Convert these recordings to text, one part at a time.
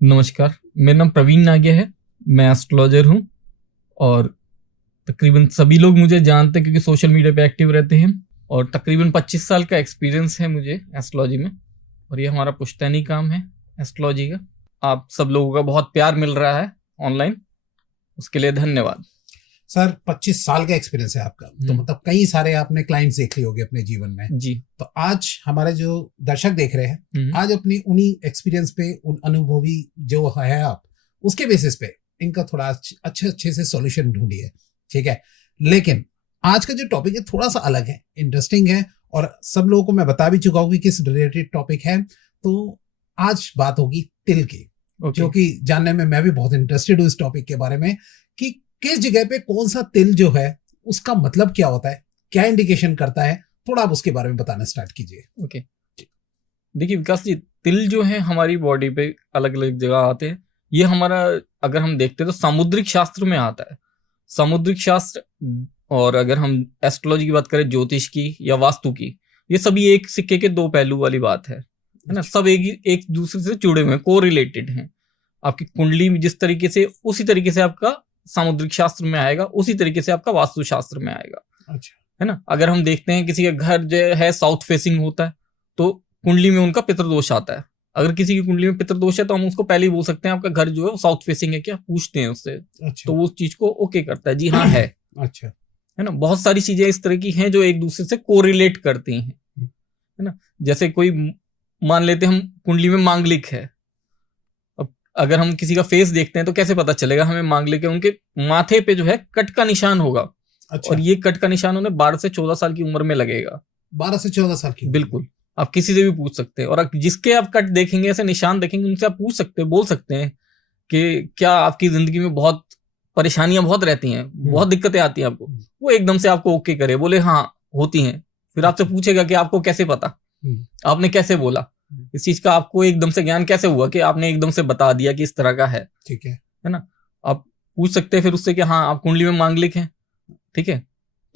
नमस्कार, मेरा नाम प्रवीण नागिया है। मैं एस्ट्रोलॉजर हूँ और तकरीबन सभी लोग मुझे जानते हैं क्योंकि सोशल मीडिया पे एक्टिव रहते हैं। और तकरीबन 25 साल का एक्सपीरियंस है मुझे एस्ट्रोलॉजी में, और ये हमारा पुश्तैनी काम है एस्ट्रोलॉजी का। आप सब लोगों का बहुत प्यार मिल रहा है ऑनलाइन, उसके लिए धन्यवाद। सर 25 साल का एक्सपीरियंस है आपका, तो मतलब कई सारे आपने क्लाइंट्स देख लिए होंगे अपने जीवन में जी। तो आज हमारे जो दर्शक देख रहे हैं, आज अपनी उन्हीं एक्सपीरियंस पे, उन अनुभवी जो है आप, उसके बेसिस पे इनका थोड़ा अच्छे से सॉल्यूशन ढूंढिए, ठीक है। लेकिन आज का जो टॉपिक है थोड़ा सा अलग है, इंटरेस्टिंग है, और सब लोगों को मैं बता भी चुका हूँ कि किस रिलेटेड टॉपिक है। तो आज बात होगी तिल की, जो कि जानने में मैं भी बहुत इंटरेस्टेड हूँ इस टॉपिक के बारे में, कि किस जगह पे कौन सा तिल जो है उसका मतलब क्या होता है, क्या इंडिकेशन करता है, थोड़ा आप उसके बारे में बताना स्टार्ट कीजिए। ओके, देखिए विकास जी, तिल जो है हमारी बॉडी पे अलग अलग जगह आते हैं। ये हमारा अगर हम देखते हैं तो सामुद्रिक शास्त्र में आता है, सामुद्रिक शास्त्र। और अगर हम एस्ट्रोलॉजी की बात करें, ज्योतिष की या वास्तु की, ये सभी एक सिक्के के दो पहलू वाली बात है ना। सब एक दूसरे से जुड़े हुए हैं, को रिलेटेड हैं। आपकी कुंडली में जिस तरीके से, उसी तरीके से आपका सामुद्रिक शास्त्र में आएगा, उसी तरीके से आपका वास्तु शास्त्र में आएगा। अच्छा, है ना। अगर हम देखते हैं किसी का घर जो है साउथ फेसिंग होता है तो कुंडली में उनका पितृदोष आता है। अगर किसी की कुंडली में पितृदोष है तो हम उसको पहले ही बोल सकते हैं आपका घर जो है वो साउथ फेसिंग है क्या, पूछते हैं उससे। अच्छा, तो वो उस चीज को ओके करता है, जी हाँ है। अच्छा, है ना। बहुत सारी चीजें इस तरह की हैं जो एक दूसरे से कोरिलेट करती हैं, है ना। जैसे कोई मान लेते हम कुंडली में मांगलिक है, अब अगर हम किसी का फेस देखते हैं तो कैसे पता चलेगा हमें मांगलिक है? उनके माथे पे जो है कट का निशान होगा। अच्छा। और ये कट का निशान उन्हें 12 से 14 साल की उम्र में लगेगा। 12 से 14 साल की? बिल्कुल, आप किसी से भी पूछ सकते हैं। और जिसके आप कट देखेंगे, ऐसे निशान देखेंगे, उनसे आप पूछ सकते हैं, बोल सकते हैं कि क्या आपकी जिंदगी में बहुत परेशानियां बहुत रहती हैं, बहुत दिक्कतें आती हैं आपको। वो एकदम से आपको ओके करे, बोले हाँ होती हैं। फिर आपसे पूछेगा कि आपको कैसे पता, आपने कैसे बोला, इस चीज का आपको एकदम से ज्ञान कैसे हुआ कि आपने एकदम से बता दिया कि इस तरह का है। ठीक है ना। आप पूछ सकते हैं फिर उससे कि हाँ आप कुंडली में मांगलिक हैं, ठीक है।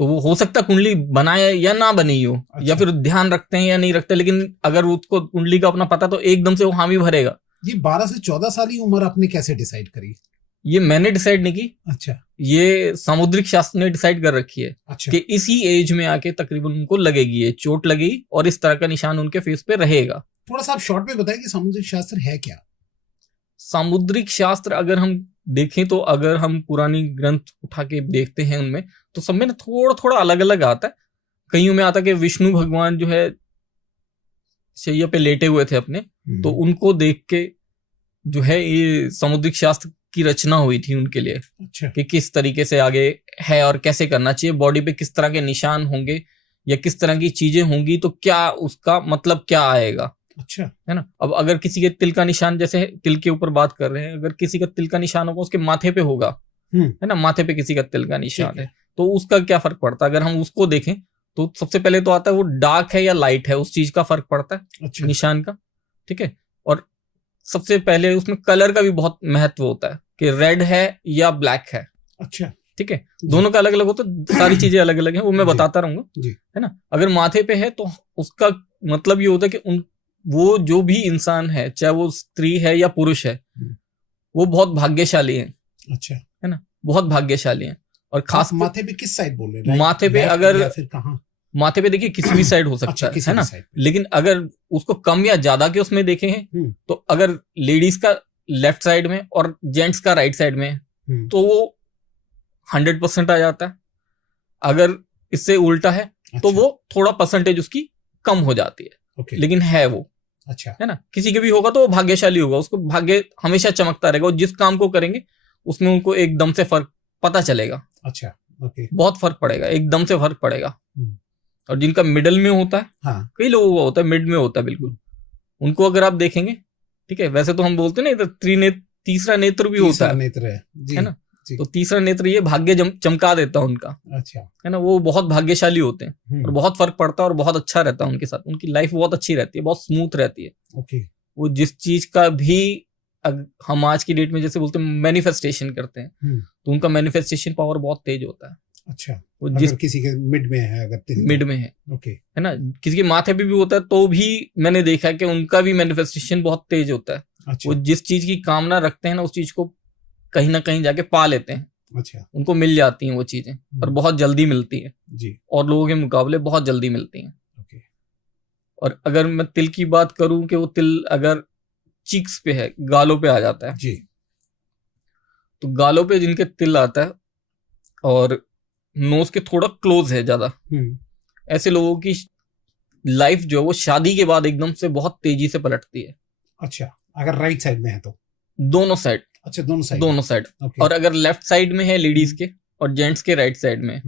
तो वो हो सकता है कुंडली बनाए या ना बनी हो। अच्छा। या फिर ध्यान रखते हैं या नहीं रखते, लेकिन अगर उसको कुंडली का अपना पता तो एकदम से वो हामी भरेगा। ये 12 से 14 साल की उम्र आपने कैसे डिसाइड करी? ये मैंने डिसाइड नहीं की। अच्छा। ये सामुद्रिक शास्त्र ने डिसाइड कर रखी है। अच्छा। कि इसी एज में आके तकरीबन उनको लगेगी, ये चोट लगेगी और इस तरह का निशान उनके फेस पे रहेगा। थोड़ा सा आप शॉर्ट में बताएं कि सामुद्रिक शास्त्र है क्या? सामुद्रिक शास्त्र अगर हम देखें तो, अगर हम पुरानी ग्रंथ उठा के देखते हैं उनमें, तो सब में ना थोड़ा थोड़ा अलग अलग आता है। कईयों में आता है कि विष्णु भगवान जो है शैया पे लेटे हुए थे अपने, तो उनको देख के जो है ये सामुद्रिक शास्त्र की रचना हुई थी उनके लिए। अच्छा। कि किस तरीके से आगे है और कैसे करना चाहिए, बॉडी पे किस तरह के निशान होंगे या किस तरह की चीजें होंगी तो क्या उसका मतलब क्या आएगा। अच्छा। है ना। अब अगर किसी के तिल का निशान, जैसे तिल के ऊपर बात कर रहे हैं, अगर किसी का तिल का निशान होगा उसके माथे पे होगा, है ना, माथे पे किसी का तिल का निशान है, तो उसका क्या फर्क पड़ता है? अगर हम उसको देखें तो सबसे पहले तो आता है वो डार्क है या लाइट है, उस चीज का फर्क पड़ता है। अच्छा। निशान का, ठीक है। और सबसे पहले उसमें कलर का भी बहुत महत्व होता है कि रेड है या ब्लैक है। अच्छा। ठीक है, दोनों का अलग अलग होता है, सारी चीजें अलग अलग हैं, वो मैं बताता रहूंगा, है ना। अगर माथे पे है तो उसका मतलब ये होता है कि वो जो भी इंसान है, चाहे वो स्त्री है या पुरुष है, वो बहुत भाग्यशाली है। अच्छा। है ना, बहुत भाग्यशाली है। और खास माथे पे किस साइड बोल रहे हैं? माथे पे अगर फिर कहां? माथे पे देखिए किसी भी साइड हो सकता अच्छा, है ना। लेकिन अगर उसको कम या ज्यादा के उसमें देखे हैं तो अगर लेडीज का लेफ्ट साइड में और जेंट्स का राइट साइड में तो वो 100% आ जाता है। अगर इससे उल्टा है तो वो थोड़ा परसेंटेज उसकी कम हो जाती है, लेकिन है वो। अच्छा। है ना, किसी के भी होगा तो वो भाग्यशाली होगा, उसको भाग्य हमेशा चमकता रहेगा, और जिस काम को करेंगे उसमें उनको एकदम से फर्क पता चलेगा। अच्छा। ओके। बहुत फर्क पड़ेगा, एकदम से फर्क पड़ेगा। और जिनका मिडल में होता है, हाँ, कई लोगों का होता है मिड में होता है बिल्कुल, उनको अगर आप देखेंगे, ठीक है, वैसे तो हम बोलते हैं ना तीसरा नेत्र भी होता है, नेत्र है ना। तो तीसरा नेत्र ये भाग्य चमका देता है उनका। अच्छा। है ना, वो बहुत भाग्यशाली होते हैं और बहुत फर्क पड़ता है और बहुत अच्छा रहता है उनके साथ, उनकी लाइफ बहुत अच्छी रहती है, बहुत स्मूथ रहती है। ओके। वो जिस चीज का भी हम आज की डेट में जैसे बोलते हैं मैनिफेस्टेशन करते हैं, तो उनका मैनिफेस्टेशन पावर बहुत तेज होता है। अच्छा। वो जिस किसी के मिड में है, अगर मिड में है, ओके, है ना, किसी के माथे पे भी होता है तो भी मैंने देखा है कि उनका भी मैनिफेस्टेशन बहुत तेज होता है। अच्छा। वो जिस चीज की कामना रखते हैं ना, उस चीज को कहीं ना कहीं जाके पा लेते हैं। अच्छा। उनको मिल जाती हैं वो चीजें, और बहुत जल्दी मिलती है जी। और लोगों के मुकाबले बहुत जल्दी मिलती हैं। ओके। और अगर मैं तिल की बात करूं कि वो तिल अगर चीक्स पे है, गालों पे आ जाता है जी, तो गालों पे जिनके तिल आता है और नोज के थोड़ा क्लोज है ज्यादा, ऐसे लोगों की लाइफ जो है वो शादी के बाद एकदम से बहुत तेजी से पलटती है। अच्छा, अगर राइट साइड में है तो? दोनों साइड। अच्छा, दोनों साइड। दोनों साइड। और अगर लेफ्ट साइड में है लेडीज के और जेंट्स के राइट साइड में,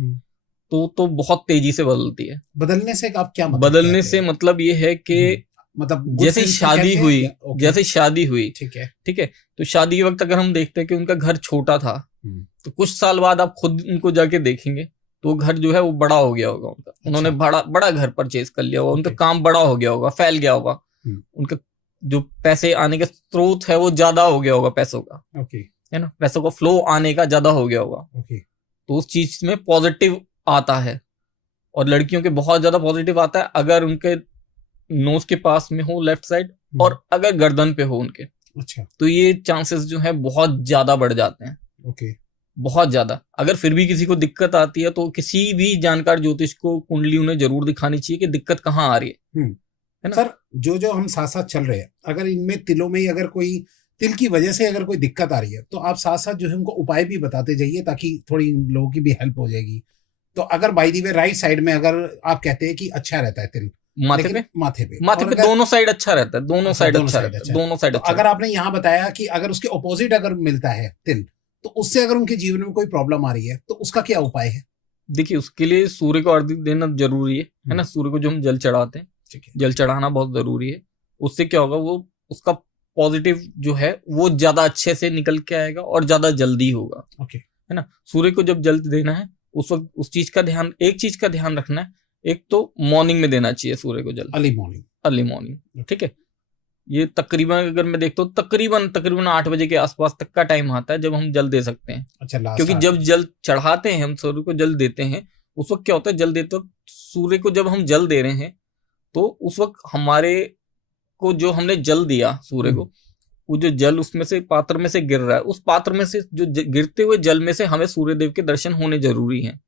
तो बहुत तेजी से बदलती है। बदलने से आप क्या मतलब बदलने से मतलब ये है कि मतलब जैसे शादी हुई, जैसे शादी हुई, ठीक है, ठीक है, तो शादी के वक्त अगर हम देखते हैं कि उनका घर छोटा था, तो कुछ साल बाद आप खुद उनको जाके देखेंगे तो घर जो है वो बड़ा हो गया होगा उनका। उन्होंने बड़ा घर परचेज कर लिया होगा, उनका काम बड़ा हो गया होगा, फैल गया होगा, उनका जो पैसे आने का स्रोत है वो ज्यादा हो गया होगा, पैसों का, है ना, पैसों का फ्लो आने का ज्यादा हो गया होगा। तो उस चीज में पॉजिटिव आता है, और लड़कियों के बहुत ज्यादा पॉजिटिव आता है अगर उनके नोज के पास में हो लेफ्ट साइड, और अगर गर्दन पे हो उनके। अच्छा। तो ये चांसेस जो है बहुत ज्यादा बढ़ जाते हैं। ओके। बहुत ज्यादा। अगर फिर भी किसी को दिक्कत आती है तो किसी भी जानकार ज्योतिष को कुंडली उन्हें जरूर दिखानी चाहिए कि दिक्कत कहाँ आ रही है ना। सर, जो हम साथ साथ चल रहे हैं, अगर इनमें तिलों में अगर कोई तिल की वजह से अगर कोई दिक्कत आ रही है तो आप साथ साथ जो है उनको उपाय भी बताते जाइए, ताकि थोड़ी लोगों की भी हेल्प हो जाएगी। तो अगर by the way right side में अगर आप कहते हैं कि अच्छा रहता है तिल, माथे पे दोनों साइड अच्छा रहता है, दोनों साइड अच्छा रहता है, दोनों साइड। अगर आपने यहाँ बताया कि अगर उसके ऑपोजिट अगर मिलता है तिल, तो उससे अगर उनके जीवन में कोई प्रॉब्लम आ रही है तो उसका क्या उपाय है? देखिए, उसके लिए सूर्य को अर्घ्य देना जरूरी है ना। सूर्य को जो हम जल चढ़ाते हैं, जल चढ़ाना बहुत जरूरी है। उससे क्या होगा, वो उसका पॉजिटिव जो है वो ज्यादा अच्छे से निकल के आएगा और ज्यादा जल्दी होगा, है ना। सूर्य को जब जल देना है उस वक्त उस चीज का ध्यान, एक चीज का ध्यान रखना है, एक तो मॉर्निंग में देना चाहिए सूर्य को जल, अर्ली मॉर्निंग, ठीक है। ये तकरीबन अगर मैं देखता हूँ तकरीबन 8 बजे के आसपास तक का टाइम आता है जब हम जल दे सकते हैं। अच्छा, क्योंकि जब जल चढ़ाते हैं हम, सूर्य को जल देते हैं, उस वक्त क्या होता है, जल देते वक्त सूर्य को जब हम जल दे रहे हैं तो उस वक्त हमारे को जो हमने जल दिया सूर्य को, वो जो जल उसमें से पात्र में से गिर रहा है, उस पात्र में से जो गिरते हुए जल में से हमें सूर्य देव के दर्शन होने जरूरी हैं,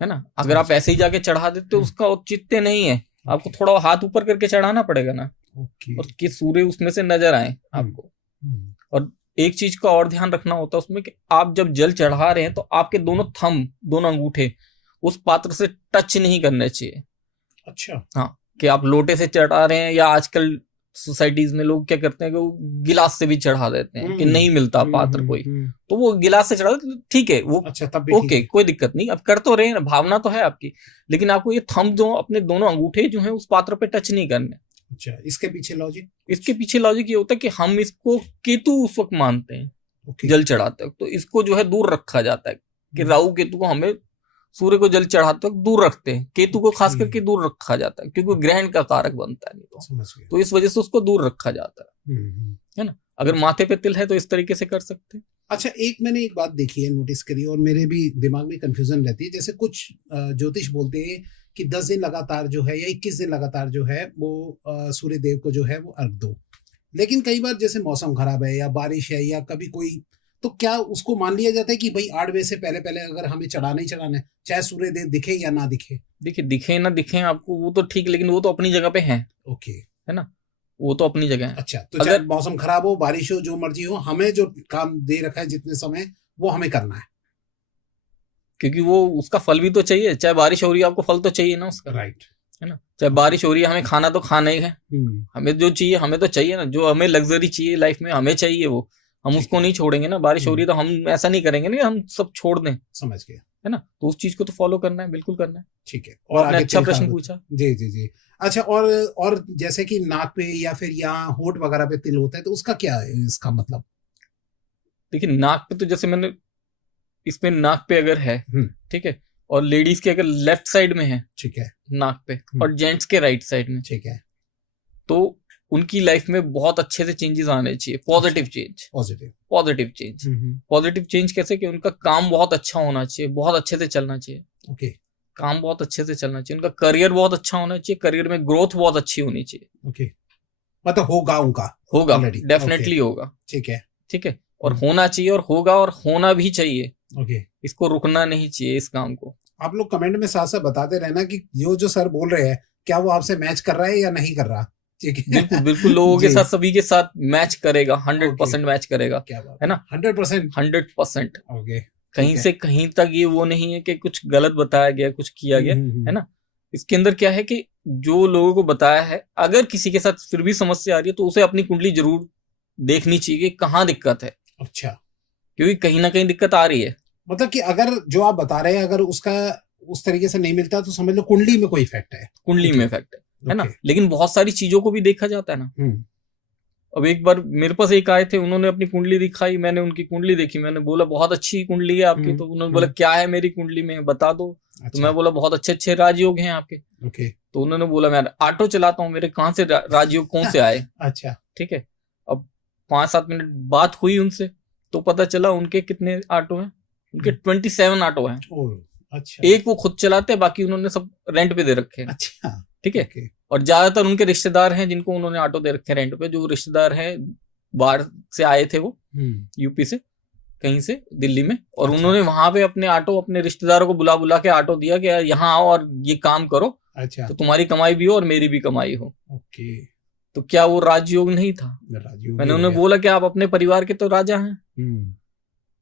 है ना। अगर आप ऐसे ही जाके चढ़ा देते हो उसका औचित्य नहीं है। आपको थोड़ा हाथ ऊपर करके चढ़ाना पड़ेगा ना, और कि सूर्य उसमें से नजर आए आपको। और एक चीज का और ध्यान रखना होता है उसमें कि आप जब जल चढ़ा रहे हैं तो आपके दोनों थंब, दोनों अंगूठे उस पात्र से टच नहीं करने चाहिए। अच्छा। हाँ, कि आप लोटे से चढ़ा रहे हैं, या आजकल सोसाइटीज में लोग क्या करते हैं कि वो गिलास से भी चढ़ा देते हैं कि नहीं मिलता पात्र कोई, तो वो गिलास से चढ़ा, ठीक है वो, अच्छा, तब ओके, कोई दिक्कत नहीं। अब कर तो रहे हैं, भावना तो है आपकी, लेकिन आपको ये थंब जो अपने दोनों अंगूठे जो हैं उस पात्र पे टच नहीं करने। अच्छा, इसके पीछे लॉजिक? इसके पीछे लॉजिक ये होता है कि हम इसको केतु उस वक्त मानते हैं जल चढ़ाते वक्त, तो इसको जो है दूर रखा जाता है कि राहु केतु को हमें सूर्य को जल चढ़ाते वक्त दूर रखते हैं, केतु को खास करके दूर रखा जाता है क्योंकि ग्रहण का कारक बनता है, नहीं तो इस वजह से उसको दूर रखा जाता है ना। अगर माथे पे तिल है तो इस तरीके से कर सकते हैं। अच्छा, मैंने एक बात देखी है, नोटिस करी, और मेरे भी दिमाग में कंफ्यूजन रहती है। जैसे कुछ ज्योतिष बोलते हैं कि 10 दिन लगातार जो है या 21 दिन लगातार जो है वो सूर्य देव को जो है वो अर्घ दो, लेकिन कई बार जैसे मौसम खराब है या बारिश है या कभी कोई, तो क्या उसको मान लिया जाता है कि भाई 8 बजे से पहले अगर हमें चढ़ाना ही चढ़ाना है, चाहे सूर्य देव दिखे या ना दिखे? देखिए, दिखे ना दिखे आपको वो तो ठीक, लेकिन वो तो अपनी जगह पे है, है ना, वो तो अपनी जगह है। अच्छा, तो अगर मौसम खराब हो, बारिश हो, जो मर्जी हो, हमें जो काम दे रखा है जितने समय, वो हमें करना है, क्योंकि वो उसका फल भी तो चाहिए। चाहे बारिश हो रही है आपको फल तो चाहिए ना उसका, राइट, है ना। चाहे बारिश हो रही है, हमें खाना तो खाना ही है, हमें जो चाहिए हमें तो चाहिए ना, जो हमें लग्जरी चाहिए लाइफ में हमें चाहिए वो हम उसको नहीं छोड़ेंगे ना। बारिश हो रही है तो हम ऐसा नहीं करेंगे ना हम सब छोड़ दें, समझ गया, है ना। तो उस चीज को तो फॉलो करना है, बिल्कुल करना है। ठीक है। और आपने अच्छा प्रश्न पूछा। जी जी जी। अच्छा, और जैसे कि नाक पे या फिर यहाँ होठ वगैरह पे तिल होता है, तो उसका क्या है, इसका मतलब? देखिए, नाक पे तो जैसे मैंने इसमें नाक पे अगर है, ठीक है, और लेडीज के अगर लेफ्ट साइड में है, ठीक है, नाक पे, और जेंट्स के राइट साइड में, ठीक है, तो उनकी लाइफ में बहुत अच्छे से चेंजेस आने चाहिए, पॉजिटिव चेंज कैसे कि उनका काम बहुत अच्छा होना चाहिए, बहुत अच्छे से चलना चाहिए, ओके, काम बहुत अच्छे से चलना चाहिए, उनका करियर बहुत अच्छा होना चाहिए, करियर में ग्रोथ बहुत अच्छी होनी चाहिए, ओके, मतलब होगा उनका, होगा डेफिनेटली होगा। ठीक है, ठीक है, और होना चाहिए और होगा और होना भी चाहिए। ओके, इसको रुकना नहीं चाहिए इस काम को। आप लोग कमेंट में साथ साथ बताते रहना कि जो सर बोल रहे हैं क्या वो आपसे मैच कर रहा है या नहीं कर रहा। ठीक है, बिल्कुल बिल्कुल, लोगों के साथ सभी के साथ मैच करेगा, 100% मैच करेगा। क्या बात है ना, 100%। ओके, कहीं से कहीं तक ये वो नहीं है कि कुछ गलत बताया गया, कुछ किया गया, है ना। इसके अंदर क्या है कि जो लोगों को बताया है, अगर किसी के साथ फिर भी समस्या आ रही है तो उसे अपनी कुंडली जरूर देखनी चाहिए कि कहाँ दिक्कत है। अच्छा, क्योंकि कहीं ना कहीं दिक्कत आ रही है। मतलब कि अगर जो आप बता रहे हैं अगर उसका उस तरीके से नहीं मिलता तो समझ लो कुंडली में कोई इफेक्ट है। कुंडली में इफेक्ट है ना। लेकिन बहुत सारी चीजों को भी देखा जाता है ना। अब एक बार मेरे पास एक आए थे, उन्होंने अपनी कुंडली दिखाई, मैंने उनकी कुंडली देखी, मैंने बोला बहुत अच्छी कुंडली है आपकी। तो उन्होंने बोला क्या है मेरी कुंडली में, बता दो। अच्छा। तो मैं बोला बहुत अच्छे अच्छे राजयोग हैं आपके। ओके। तो उन्होंने बोला मैं ऑटो चलाता हूँ, मेरे कहाँ से राजयोग कौन से आए। अच्छा, ठीक है। अब 5-7 मिनट बात हुई उनसे तो पता चला उनके कितने ऑटो हैं, उनके 27 ऑटो हैं। अच्छा। एक वो खुद चलाते हैं, बाकी उन्होंने सब रेंट पे दे रखे हैं। अच्छा, ठीक है। और ज्यादातर उनके रिश्तेदार हैं जिनको उन्होंने ऑटो दे रखे रेंट पे। जो रिश्तेदार हैं बाहर से आए थे, वो यूपी से कहीं से दिल्ली में, और अच्छा। उन्होंने वहां पे अपने ऑटो, अपने रिश्तेदारों को बुला बुला के ऑटो दिया कि यहाँ आओ और ये काम करो। अच्छा। तो तुम्हारी कमाई भी हो और मेरी भी कमाई हो। ओके। तो क्या वो राजयोग नहीं था? मैंने उन्हें बोला कि आप अपने परिवार के तो राजा हैं।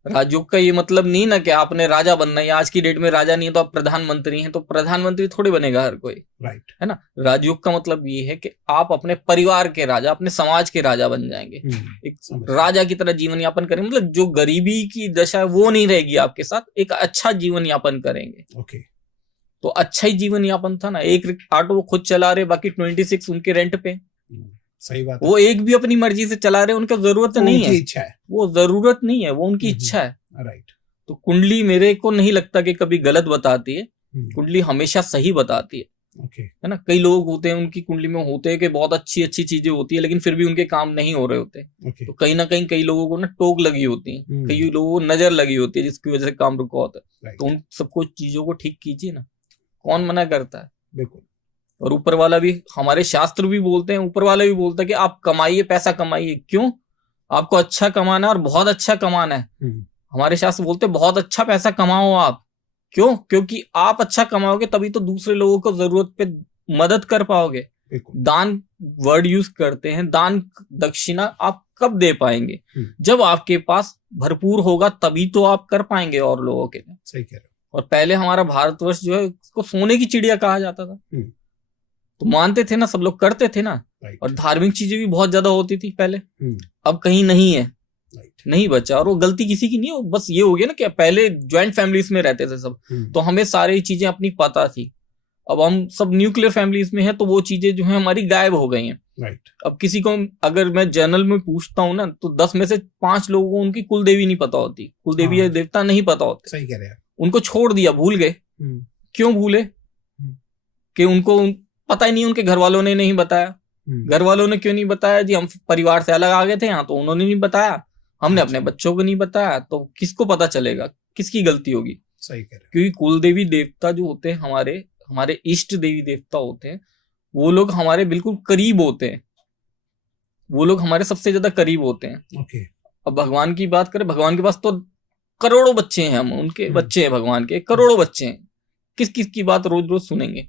राजयोग का ये मतलब नहीं ना कि आपने राजा बनना है। आज की डेट में राजा नहीं है तो आप प्रधानमंत्री हैं, तो प्रधानमंत्री थोड़ी बनेगा हर कोई। राइट, है ना। राजयोग का मतलब ये है कि आप अपने परिवार के राजा, अपने समाज के राजा बन जाएंगे। एक राजा की तरह जीवन यापन करेंगे। मतलब जो गरीबी की दशा है वो नहीं रहेगी आपके साथ, एक अच्छा जीवन यापन करेंगे। ओके। तो अच्छा ही जीवन यापन था ना। एक ऑटो वो खुद चला रहे, बाकी 26 उनके रेंट पे। सही बात है। वो एक भी अपनी मर्जी से चला रहे, उनका जरूरत नहीं है, इच्छा है। वो जरूरत नहीं है, वो उनकी इच्छा है। राइट। तो कुंडली मेरे को नहीं लगता कि कभी गलत बताती है। कुंडली हमेशा सही बताती है। ओके। है ना। कई लोग होते हैं उनकी कुंडली में होते हैं कि बहुत अच्छी अच्छी चीजें होती है, लेकिन फिर भी उनके काम नहीं हो रहे होते। तो कहीं ना कहीं कई लोगों को ना टोक लगी होती है, कई लोगों को नजर लगी होती है, जिसकी वजह से काम रुका होता है। तो उन सबको चीजों को ठीक कीजिए ना, कौन मना करता है। बिल्कुल। और ऊपर वाला भी, हमारे शास्त्र भी बोलते हैं, ऊपर वाला भी बोलता है कि आप कमाइए, पैसा कमाइए। क्यों? आपको अच्छा कमाना है और बहुत अच्छा कमाना है। हमारे शास्त्र बोलते हैं बहुत अच्छा पैसा कमाओ आप। क्यों? क्योंकि आप अच्छा कमाओगे तभी तो दूसरे लोगों को जरूरत पे मदद कर पाओगे। दान वर्ड यूज करते हैं, दान दक्षिणा आप कब दे पाएंगे? जब आपके पास भरपूर होगा तभी तो आप कर पाएंगे और लोगों के लिए। सही कह रहे हो। और पहले हमारा भारतवर्ष जो है उसको सोने की चिड़िया कहा जाता था। तो मानते थे ना, सब लोग करते थे ना। और धार्मिक चीजें भी बहुत ज्यादा होती थी पहले। अब कहीं नहीं है, नहीं बचा। और वो गलती किसी की नहीं है, बस ये हो गया ना कि पहले ज्वाइंट फैमिलीज में रहते थे सब, तो हमें सारी चीजें अपनी पता थी। अब हम सब न्यूक्लियर फैमिलीज में हैं तो वो चीजें जो है हमारी गायब हो गई हैं। राइट। अब किसी को अगर मैं जनरल में पूछता हूँ ना तो 10 में से 5 लोगों को उनकी कुल देवी नहीं पता होती, कुल देवी या देवता नहीं पता होते। सही कह रहे हैं। उनको छोड़ दिया, भूल गए। क्यों भूले? कि उनको पता ही नहीं, उनके घर वालों ने नहीं बताया। घर वालों ने क्यों नहीं बताया? जी हम परिवार से अलग आ गए थे यहाँ, तो उन्होंने नहीं बताया, हमने अपने बच्चों को नहीं बताया, तो किसको पता चलेगा? किसकी गलती होगी? सही कह रहे हैं। क्योंकि कुल देवी देवता जो होते हैं हमारे इष्ट देवी देवता होते हैं, वो लोग हमारे बिल्कुल करीब होते हैं, वो लोग हमारे सबसे ज्यादा करीब होते हैं। ओके। अब भगवान की बात करें, भगवान के पास तो करोड़ों बच्चे हैं, हम उनके बच्चे हैं, भगवान के करोड़ों बच्चे हैं। किस किस की बात रोज रोज सुनेंगे?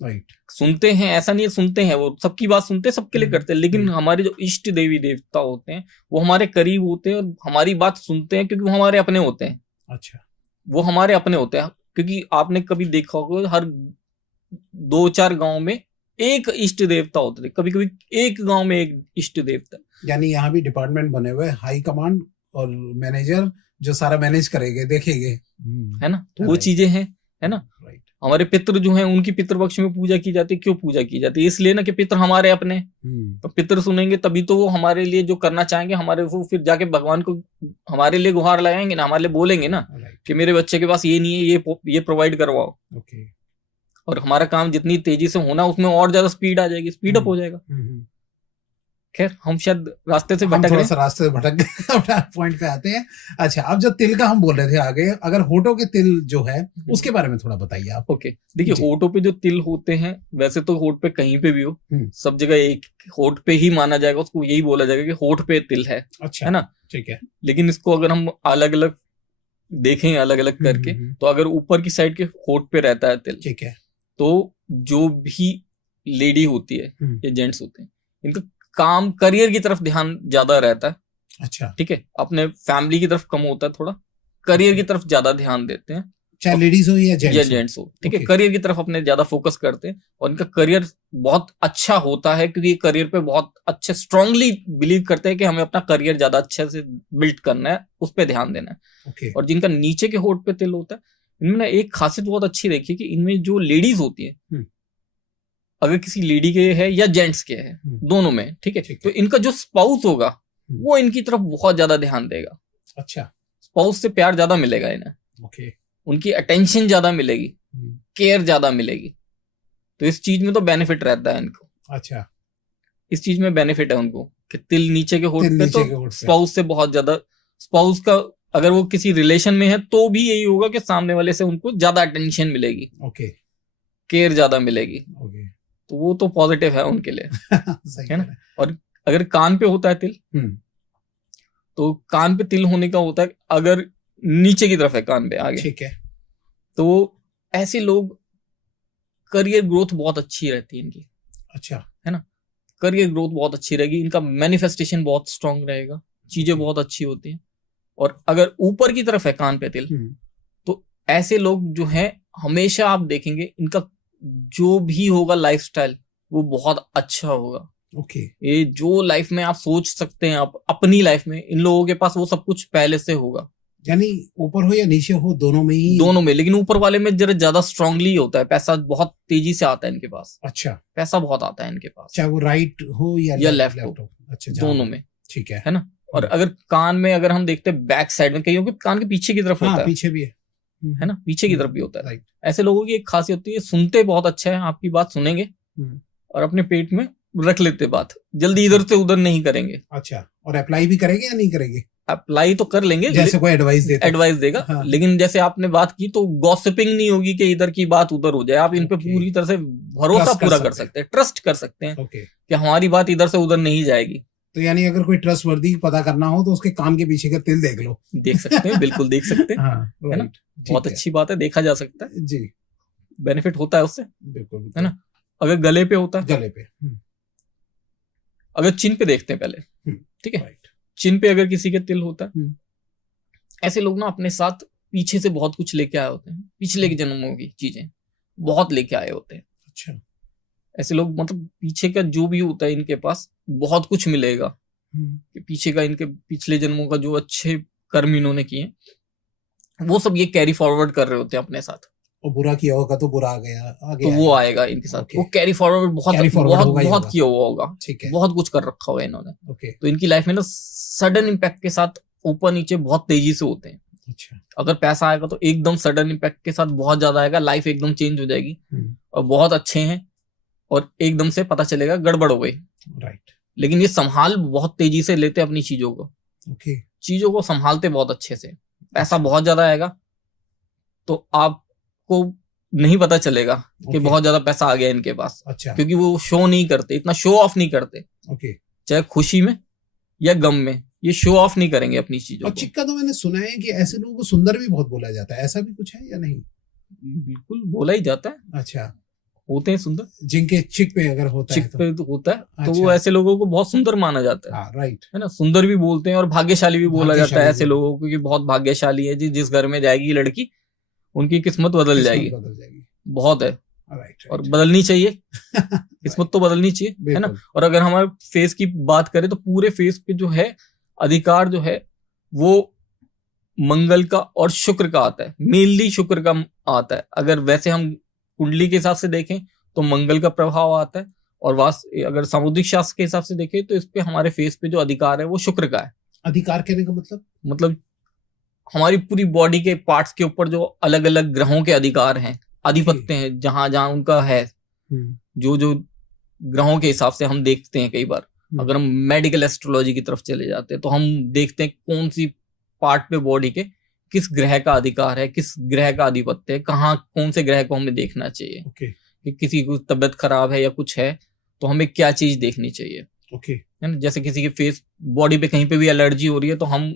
राइट। सुनते हैं, ऐसा नहीं है, सुनते हैं, वो सबकी बात सुनते हैं, सबके लिए करते हैं। लेकिन हमारे जो इष्ट देवी देवता होते हैं वो हमारे करीब होते हैं और हमारी बात सुनते हैं, क्योंकि वो हमारे अपने होते हैं। अच्छा। वो हमारे अपने होते हैं, क्योंकि आपने कभी देखा होगा हर 2-4 गांव में एक इष्ट देवता होते थे, कभी कभी एक गांव में एक इष्ट देवता। यानी यहाँ भी डिपार्टमेंट बने हुए, हाई कमांड और मैनेजर जो सारा मैनेज करेंगे, देखेंगे, है ना। तो वो चीजें हैं, है ना। हमारे पितृ जो हैं उनकी पितृपक्ष में पूजा की जाती है। क्यों पूजा की जाती है? इसलिए ना कि पितृ हमारे अपने। तो पितृ सुनेंगे तभी तो वो हमारे लिए जो करना चाहेंगे, हमारे वो फिर जाके भगवान को हमारे लिए गुहार लगाएंगे ना, हमारे लिए बोलेंगे ना कि मेरे बच्चे के पास ये नहीं है, ये प्रोवाइड करवाओ। ओके। और हमारा काम जितनी तेजी से होना उसमें और ज्यादा स्पीड आ जाएगी, स्पीड अप हो जाएगा। खैर हम शायद रास्ते से भटक थोड़ा सा रास्ते से भटक गए, पॉइंट पे आते हैं। अच्छा, अब जो तिल का हम बोल रहे थे आगे, अगर होठों के तिल जो है उसके बारे में थोड़ा बताइए आप। ओके, देखिए होठों पे जो तिल होते हैं, वैसे तो होठ पे कहीं पे भी हो, सब जगह एक होठ पे ही माना जाएगा, उसको यही बोला जाएगा कि होठ पे तिल है। अच्छा, है ना, ठीक है। लेकिन इसको अगर हम अलग अलग देखें, अलग अलग करके, तो अगर ऊपर की साइड के होठ पे रहता है तिल, ठीक है, तो जो भी लेडी होती है या जेंट्स होते हैं, इनका काम करियर की तरफ ध्यान ज्यादा रहता है। अच्छा, ठीक है, अपने फैमिली की तरफ कम होता है, थोड़ा करियर की तरफ ज्यादा ध्यान देते हैं, चाहे लेडीज हो या जेंट्स हो। ठीक है, करियर की तरफ अपने ज्यादा फोकस करते हैं, और इनका करियर बहुत अच्छा होता है, क्योंकि करियर पे बहुत अच्छे स्ट्रांगली बिलीव करते हैं कि हमें अपना करियर ज्यादा अच्छे से बिल्ड करना है, उस पर ध्यान देना है। और जिनका नीचे के होठ पे तिल होता है, इनमें ना एक खासियत बहुत अच्छी देखी कि इनमें जो लेडीज होती है, अगर किसी लेडी के है या जेंट्स के है, दोनों में, ठीक है, तो इनका जो स्पाउस होगा वो इनकी तरफ बहुत ज्यादा ध्यान देगा। अच्छा, स्पाउस से प्यार ज्यादा मिलेगा इन्हें, उनकी अटेंशन ज्यादा मिलेगी, केयर ज्यादा मिलेगी, तो इस चीज में तो बेनिफिट रहता है इनको। अच्छा, इस चीज में बेनिफिट है उनको कि तिल नीचे के होठ पे, तो स्पाउस से बहुत ज्यादा, स्पाउस का अगर वो किसी रिलेशन में है तो भी यही होगा कि सामने वाले से उनको ज्यादा अटेंशन मिलेगी, केयर ज्यादा मिलेगी, तो वो तो पॉजिटिव है उनके लिए। है ना। और अगर कान पे होता है तिल, तो कान पे तिल होने का होता है, अगर नीचे की तरफ है कान पे आगे, ठीक है, तो ऐसे लोग करियर ग्रोथ बहुत अच्छी रहती है इनकी। अच्छा, है ना, करियर ग्रोथ बहुत अच्छी रहेगी, इनका मैनिफेस्टेशन बहुत स्ट्रांग रहेगा, चीजें बहुत अच्छी होती हैं। और अगर ऊपर की तरफ है कान पे तिल, तो ऐसे लोग जो हैं, हमेशा आप देखेंगे इनका जो भी होगा लाइफस्टाइल वो बहुत अच्छा होगा। ये जो लाइफ में आप सोच सकते हैं, आप अपनी लाइफ में, इन लोगों के पास वो सब कुछ पहले से होगा। यानी ऊपर हो या नीचे हो, दोनों में ही, दोनों में, लेकिन ऊपर वाले में जरा ज्यादा स्ट्रांगली होता है, पैसा बहुत तेजी से आता है इनके पास। अच्छा, पैसा बहुत आता है इनके पास, चाहे वो राइट हो या लेफ्ट हो। अच्छा, दोनों में, ठीक है ना। और अगर कान में, अगर हम देखते हैं बैक साइड में, कईयों के कान के पीछे की तरफ होता है, पीछे भी है ना, पीछे की तरफ भी होता है। ऐसे लोगों की एक खासियत होती है, सुनते बहुत अच्छा है, आपकी बात सुनेंगे और अपने पेट में रख लेते बात, जल्दी इधर से उधर नहीं करेंगे। अच्छा, और अप्लाई भी करेंगे या नहीं करेंगे? अप्लाई तो कर लेंगे, जैसे कोई एडवाइस देगा। हाँ। लेकिन जैसे आपने बात की, तो गॉसिपिंग नहीं होगी कि इधर की बात उधर हो जाए। आप इन पे पूरी तरह से भरोसा पूरा कर सकते हैं, ट्रस्ट कर सकते हैं कि हमारी बात इधर से उधर नहीं जाएगी। तो यानी अगर कोई ट्रस्ट वर्दी पता करना हो तो उसके कान के पीछे का तिल देख लो। देख सकते हैं, बिल्कुल देख सकते हैं। हाँ, है ना, बहुत अच्छी बात है, देखा जा सकता है जी, बेनिफिट होता है उससे। बिल्कुल, है ना। अगर गले पे होता है, गले पे, अगर चिन पे देखते हैं पहले, ठीक है, चिन पे अगर किसी के तिल होता है, ऐसे लोग ना अपने साथ पीछे से बहुत कुछ लेके आए होते हैं, पिछले के जन्मों की चीजें बहुत लेके आए होते हैं। अच्छा, ऐसे लोग, मतलब पीछे का जो भी होता है इनके पास बहुत कुछ मिलेगा, कि पीछे का, इनके पिछले जन्मों का जो अच्छे कर्म इन्होंने किए, वो सब ये कैरी फॉरवर्ड कर रहे होते हैं अपने साथ। और बुरा किया होगा तो बुरा आ गया, तो वो आएगा इनके साथ। वो कैरी फॉरवर्ड बहुत किया हुआ होगा, बहुत कुछ कर रखा होगा इन्होंने। तो इनकी लाइफ में ना सडन इम्पैक्ट के साथ ऊपर नीचे बहुत तेजी से होते हैं। अच्छा, अगर पैसा आएगा तो एकदम सडन इम्पैक्ट के साथ बहुत ज्यादा आएगा, लाइफ एकदम चेंज हो जाएगी। और बहुत अच्छे हैं और एकदम से पता चलेगा गड़बड़ हो गई। राइट। लेकिन ये संभाल बहुत तेजी से लेते हैं अपनी चीजों को। चीजों को संभालते बहुत अच्छे से। पैसा बहुत ज्यादा आएगा तो आपको नहीं पता चलेगा कि बहुत ज्यादा पैसा आ गया इनके पास। अच्छा। क्योंकि वो शो नहीं करते, इतना शो ऑफ नहीं करते। चाहे खुशी में या गम में, ये शो ऑफ नहीं करेंगे अपनी चीजों और चिक्का तो मैंने सुना है कि ऐसे लोगों को सुंदर भी बहुत बोला जाता है, ऐसा भी कुछ है या नहीं? बिल्कुल बोला ही जाता है। अच्छा, होते हैं सुंदर, जिनके चिक पे अगर होता है, चिक पे तो होता है तो वो ऐसे लोगों को बहुत सुंदर माना जाता है। राइट, है ना। सुंदर भी बोलते हैं और भाग्यशाली भी बोला जाता है ऐसे लोगों को, कि बहुत भाग्यशाली है जी, जिस घर में जाएगी लड़की उनकी किस्मत बदल जाएगी। बहुत है। और बदलनी चाहिए। किस्मत तो बदलनी चाहिए, है ना। और अगर हमारे फेस की बात करें तो पूरे फेस पे जो है अधिकार जो है वो मंगल का और शुक्र का आता है। मेनली शुक्र का आता है। अगर वैसे हम कुंडली के हिसाब से देखें तो मंगल का प्रभाव आता है, और अगर सामुद्रिक शास्त्र के हिसाब से देखें तो इस पे हमारे फेस पे जो अधिकार है वो शुक्र का है। अधिकार कहने का मतलब हमारी पूरी बॉडी के पार्ट्स के ऊपर जो अलग अलग ग्रहों के अधिकार हैं, आधिपत्य हैं, जहां जहां उनका है, जो जो ग्रहों के हिसाब से हम देखते हैं कई बार, अगर हम मेडिकल एस्ट्रोलॉजी की तरफ चले जाते हैं तो हम देखते हैं कौन सी पार्ट पे बॉडी के किस ग्रह का अधिकार है, किस ग्रह का आधिपत्य है, कहाँ कौन से ग्रह को हमें देखना चाहिए। कि किसी की तबीयत खराब है या कुछ है तो हमें क्या चीज देखनी चाहिए। है ना, जैसे किसी के फेस बॉडी पे कहीं पे भी एलर्जी हो रही है तो हम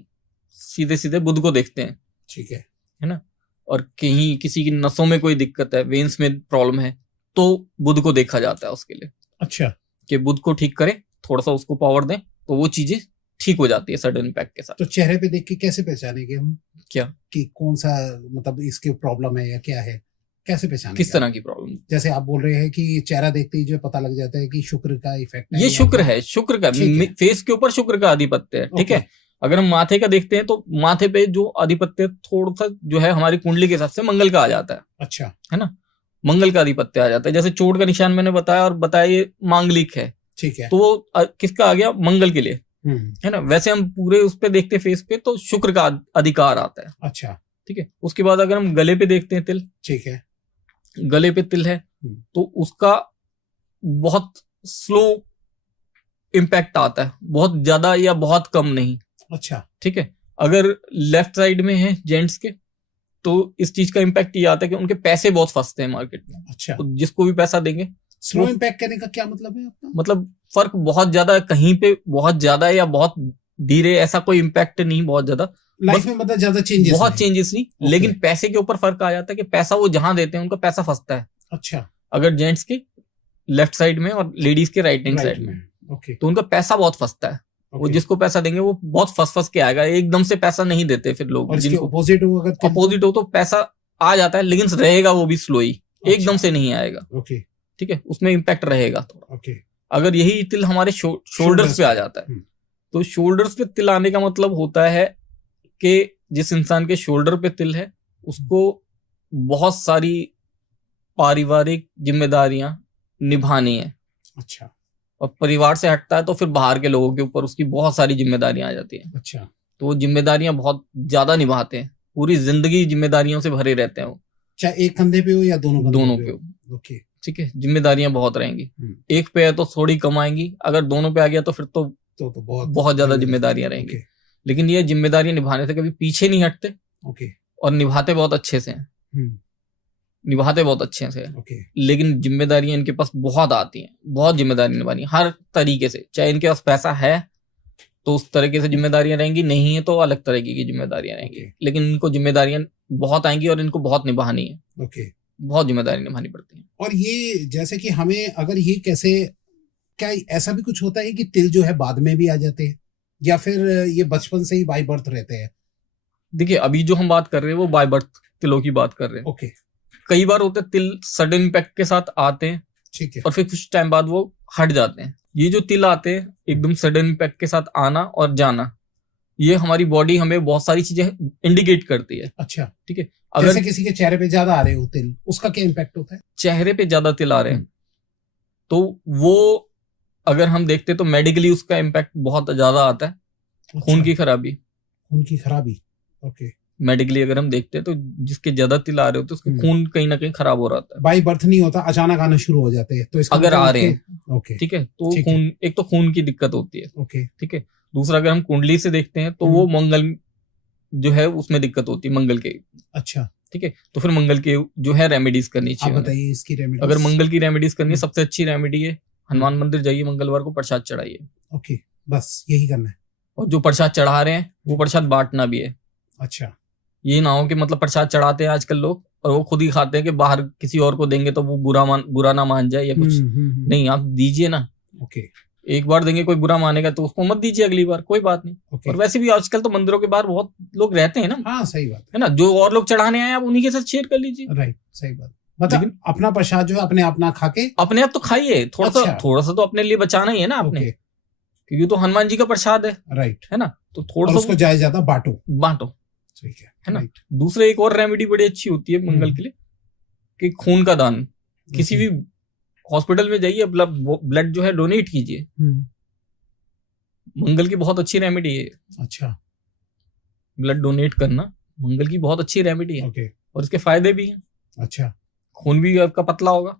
सीधे सीधे बुध को देखते हैं। ठीक है ना, और कहीं किसी की नसों में कोई दिक्कत है, वेन्स में प्रॉब्लम है तो बुध को देखा जाता है उसके लिए। अच्छा, कि बुध को ठीक करें, थोड़ा सा उसको पावर दें तो वो चीजें ठीक हो जाती है सडन इम्पैक्ट के साथ। तो चेहरे पे देख के कैसे पहचानेंगे हम क्या कि कौन सा मतलब इसके प्रॉब्लम है या क्या है, कैसे पहचानेंगे? किस तरह की प्रॉब्लम? जैसे आप बोल रहे हैं कि चेहरा देखते ही जो पता लग जाता है कि शुक्र का इफेक्ट है। ये शुक्र है, शुक्र का फेस के ऊपर शुक्र का आधिपत्य है। ठीक है, अगर हम माथे का देखते हैं तो माथे पे जो आधिपत्य थोड़ा सा जो है हमारी कुंडली के हिसाब से मंगल का आ जाता है। अच्छा, है ना, मंगल का आधिपत्य आ जाता है। जैसे चोट का निशान मैंने बताया और बताया ये मांगलिक है। ठीक है, तो वो किसका आ गया? मंगल के लिए। है ना, वैसे हम पूरे उस पे देखते हैं फेस पे तो शुक्र का अधिकार आता है। अच्छा, ठीक है, उसके बाद अगर हम गले पे देखते हैं तिल, ठीक है, गले पे तिल है तो उसका बहुत स्लो इम्पैक्ट आता है, बहुत ज्यादा या बहुत कम नहीं। अच्छा, ठीक है, अगर लेफ्ट साइड में है जेंट्स के तो इस चीज का इम्पैक्ट ये आता है कि उनके पैसे बहुत फंसते हैं मार्केट में। अच्छा, तो जिसको भी पैसा देंगे। स्लो इम्पैक्ट करने का क्या मतलब है आपका? मतलब फर्क बहुत ज्यादा, कहीं पे बहुत ज्यादा या बहुत धीरे, ऐसा कोई इम्पैक्ट नहीं बहुत ज्यादा लाइफ में, मतलब ज्यादा चेंजेस बहुत चेंजेस नहीं। लेकिन पैसे के ऊपर फर्क आ जाता है कि पैसा वो जहां देते हैं उनका पैसा फंसता है। अच्छा, अगर जेंट्स के लेफ्ट साइड में और लेडीज के राइट हैंड साइड में, तो उनका पैसा बहुत फंसता है। वो जिसको पैसा देंगे वो बहुत फंस के आएगा, एकदम से पैसा नहीं देते फिर लोग। और जिनको अपोजिट हो तो पैसा आ जाता है लेकिन रहेगा वो भी स्लो ही, एकदम से नहीं आएगा। ठीक है, उसमें इम्पैक्ट रहेगा थोड़ा। अगर यही तिल हमारे शोल्डर्स पे आ जाता है तो शोल्डर्स पे तिल आने का मतलब होता है कि जिस इंसान के शोल्डर पे तिल है उसको बहुत सारी पारिवारिक जिम्मेदारियां निभानी है। अच्छा, और परिवार से हटता है तो फिर बाहर के लोगों के ऊपर उसकी बहुत सारी जिम्मेदारियां आ जाती हैं। अच्छा, तो वो जिम्मेदारियां बहुत ज्यादा निभाते हैं, पूरी जिंदगी जिम्मेदारियों से भरे रहते हैं वो, चाहे एक कंधे पे हो या दोनों पे हो। ओके, ठीक है, जिम्मेदारियां बहुत रहेंगी। एक पे है तो थोड़ी कम आएंगी, अगर दोनों पे आ गया तो फिर तो बहुत ज्यादा जिम्मेदारियां रहेंगी। लेकिन ये जिम्मेदारियां निभाने से कभी पीछे नहीं हटते। और निभाते बहुत अच्छे से हैं, निभाते बहुत अच्छे से हैं। लेकिन जिम्मेदारियां इनके पास बहुत आती हैं, बहुत जिम्मेदारी निभानी हर तरीके से। चाहे इनके पास पैसा है तो उस तरीके से जिम्मेदारियां रहेंगी, नहीं है तो अलग तरीके की जिम्मेदारियां रहेंगी। लेकिन इनको जिम्मेदारियां बहुत आएंगी और इनको बहुत निभानी है। बहुत जिम्मेदारी निभानी पड़ती है। और ये जैसे कि हमें अगर ये कैसे, क्या ऐसा भी कुछ होता है कि तिल जो है बाद में भी आ जाते हैं या फिर ये बचपन से ही बाय बर्थ रहते हैं? देखिए, अभी जो हम बात कर रहे हैं वो बाय बर्थ तिलों की बात कर रहे हैं। ओके, कई बार होते तिल सडन इम्पैक्ट के साथ आते हैं, ठीक है, और फिर कुछ टाइम बाद वो हट जाते हैं। ये जो तिल आते हैं एकदम सडन इम्पैक्ट के साथ आना और जाना, ये हमारी बॉडी हमें बहुत सारी चीजें इंडिकेट करती है। अच्छा, ठीक है, अगर जैसे किसी के चेहरे पे ज्यादा आ रहे हो तिल, उसका क्या इम्पैक्ट होता है? चेहरे पे ज्यादा तिल आ रहे हैं तो वो अगर हम देखते तो मेडिकली उसका इम्पैक्ट बहुत ज्यादा आता है। अच्छा, खून की खराबी। ओके, मेडिकली अगर हम देखते हैं तो जिसके ज्यादा तिल आ रहे होते हैं उसके खून कहीं ना कहीं खराब हो रहा है। बाय बर्थ नहीं होता, अचानक आना शुरू हो जाते हैं तो इसका अगर आ रहे हैं। ओके, ठीक है, तो खून, एक तो खून की दिक्कत होती है। ओके, ठीक है, दूसरा अगर हम कुंडली से देखते हैं तो वो मंगल जो है उसमें दिक्कत होती है, मंगल के। अच्छा, ठीक है, तो फिर मंगल के जो है रेमेडीज करनी चाहिए। बताइए इसकी रेमेडीज। अगर मंगल की रेमेडीज करनी है, सबसे अच्छी रेमेडी है हनुमान मंदिर जाइए, मंगलवार को प्रसाद चढ़ाइए। ओके, बस यही करना है। और जो प्रसाद चढ़ा रहे हैं वो प्रसाद बांटना भी है। अच्छा, ये ना हो कि मतलब प्रसाद चढ़ाते हैं आजकल लोग और वो खुद ही खाते हैं कि बाहर किसी और को देंगे तो वो बुरा ना मान जाए या कुछ। नहीं, आप दीजिए ना। ओके, एक बार देंगे, कोई बुरा मानेगा तो उसको मत दीजिए अगली बार, कोई बात नहीं। और वैसे भी आजकल तो मंदिरों के बाहर बहुत लोग रहते हैं ना। हाँ, सही बात है ना, जो और लोग चढ़ाने आए आप उन्हीं के साथ शेयर कर लीजिए। राइट, सही बात। मतलब अपना प्रसाद जो है अपने आप ना खा के अपने आप तो खाइए, थोड़ा सा तो अपने लिए बचाना ही है ना आपने, क्योंकि तो हनुमान जी का प्रसाद है। राइट, है ना, तो थोड़ा सा उसको ज्यादा बांटो। ठीक है ना। दूसरे एक और रेमेडी बड़ी अच्छी होती है मंगल के लिए कि खून का दान। किसी भी हॉस्पिटल में जाइए, ब्लड जो है डोनेट कीजिए। मंगल की बहुत अच्छी रेमेडी है। अच्छा, ब्लड डोनेट करना मंगल की बहुत अच्छी रेमेडी है। ओके, और इसके फायदे भी हैं। अच्छा, खून भी आपका पतला होगा।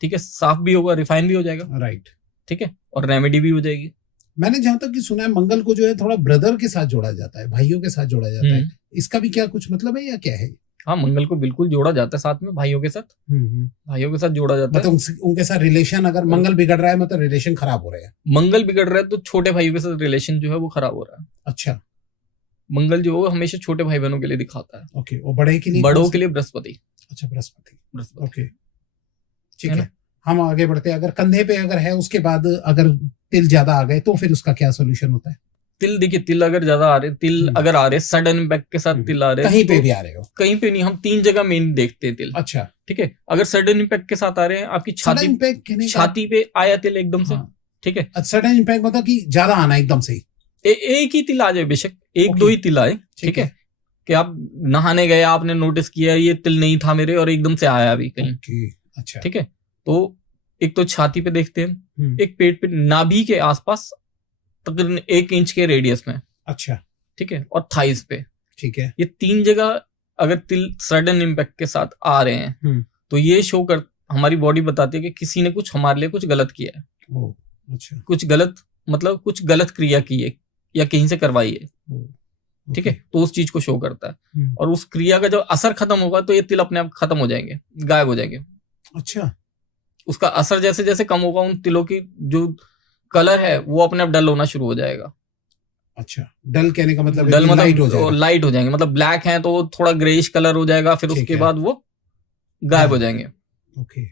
ठीक है, साफ भी होगा, रिफाइन भी हो जाएगा। राइट, ठीक है, और रेमेडी भी हो जाएगी। मैंने जहां तक कि सुना है मंगल को जो है थोड़ा ब्रदर के साथ जोड़ा जाता है, भाइयों के साथ जोड़ा जाता है, इसका भी क्या कुछ मतलब है या क्या है? हाँ, मंगल को बिल्कुल जोड़ा जाता है साथ में भाइयों के साथ। भाइयों के साथ जोड़ा जाता है। मतलब उनके साथ रिलेशन अगर मंगल बिगड़ रहा है मतलब रिलेशन खराब हो रहा है। मंगल बिगड़ रहा है तो छोटे भाइयों के साथ रिलेशन जो है वो खराब हो रहा है। अच्छा, मंगल जो है हमेशा छोटे भाई बहनों के लिए दिखाता है। ओके, और बड़े के लिए? बड़ों के लिए बृहस्पति। अच्छा, बृहस्पति, ओके, ठीक है। हम आगे बढ़ते हैं। अगर कंधे पे अगर है उसके बाद अगर तिल ज्यादा आ गए तो फिर उसका क्या सोल्यूशन होता है? तिल, देखिए तिल अगर ज्यादा आ रहे, तिल अगर आ रहे सडन इम्पैक्ट के साथ तिल आ रहे, कहीं पे भी आ रहे हो? कहीं पे नहीं, हम 3 जगह मेन देखते हैं तिल। अच्छा, ठीक है। अगर सडन इम्पैक्ट के साथ आ रहे हैं, आपकी छाती पे आया तिल एकदम से, ठीक है। सडन इम्पैक्ट मतलब कि ज्यादा आना एकदम से ही, एक ही तिल आ जाए, बेशक 1-2 ही तिल आए, ठीक है। कि आप नहाने गए, आपने नोटिस किया ये तिल नहीं था मेरे और एकदम से आया अभी कहीं, अच्छा, ठीक है। तो एक तो छाती पे देखते हैं, एक पेट पे, नाभि के आसपास तकरीबन 1 इंच के रेडियस में, अच्छा, ठीक है, और थाइस पे, ठीक है। ये 3 जगह अगर तिल सडन इम्पैक्ट के साथ आ रहे हैं तो ये शो कर, हमारी बॉडी बताती है कि किसी ने कुछ हमारे लिए कुछ गलत किया है। अच्छा, कुछ गलत मतलब कुछ गलत क्रिया की है या कहीं से करवाई है, ठीक है। तो उस चीज को शो करता है, और उस क्रिया का जब असर खत्म होगा तो ये तिल अपने आप खत्म हो जाएंगे, गायब हो जाएंगे। अच्छा, उसका असर जैसे जैसे कम होगा, उन तिलों की जो कलर है वो अपने आप डल होना शुरू हो जाएगा। अच्छा, डल कहने का मतलब डल लाइट हो जाएगा, लाइट हो जाएंगे, मतलब ब्लैक है तो थोड़ा ग्रेइश कलर हो जाएगा, फिर उसके बाद वो गायब हो जाएंगे। ओके।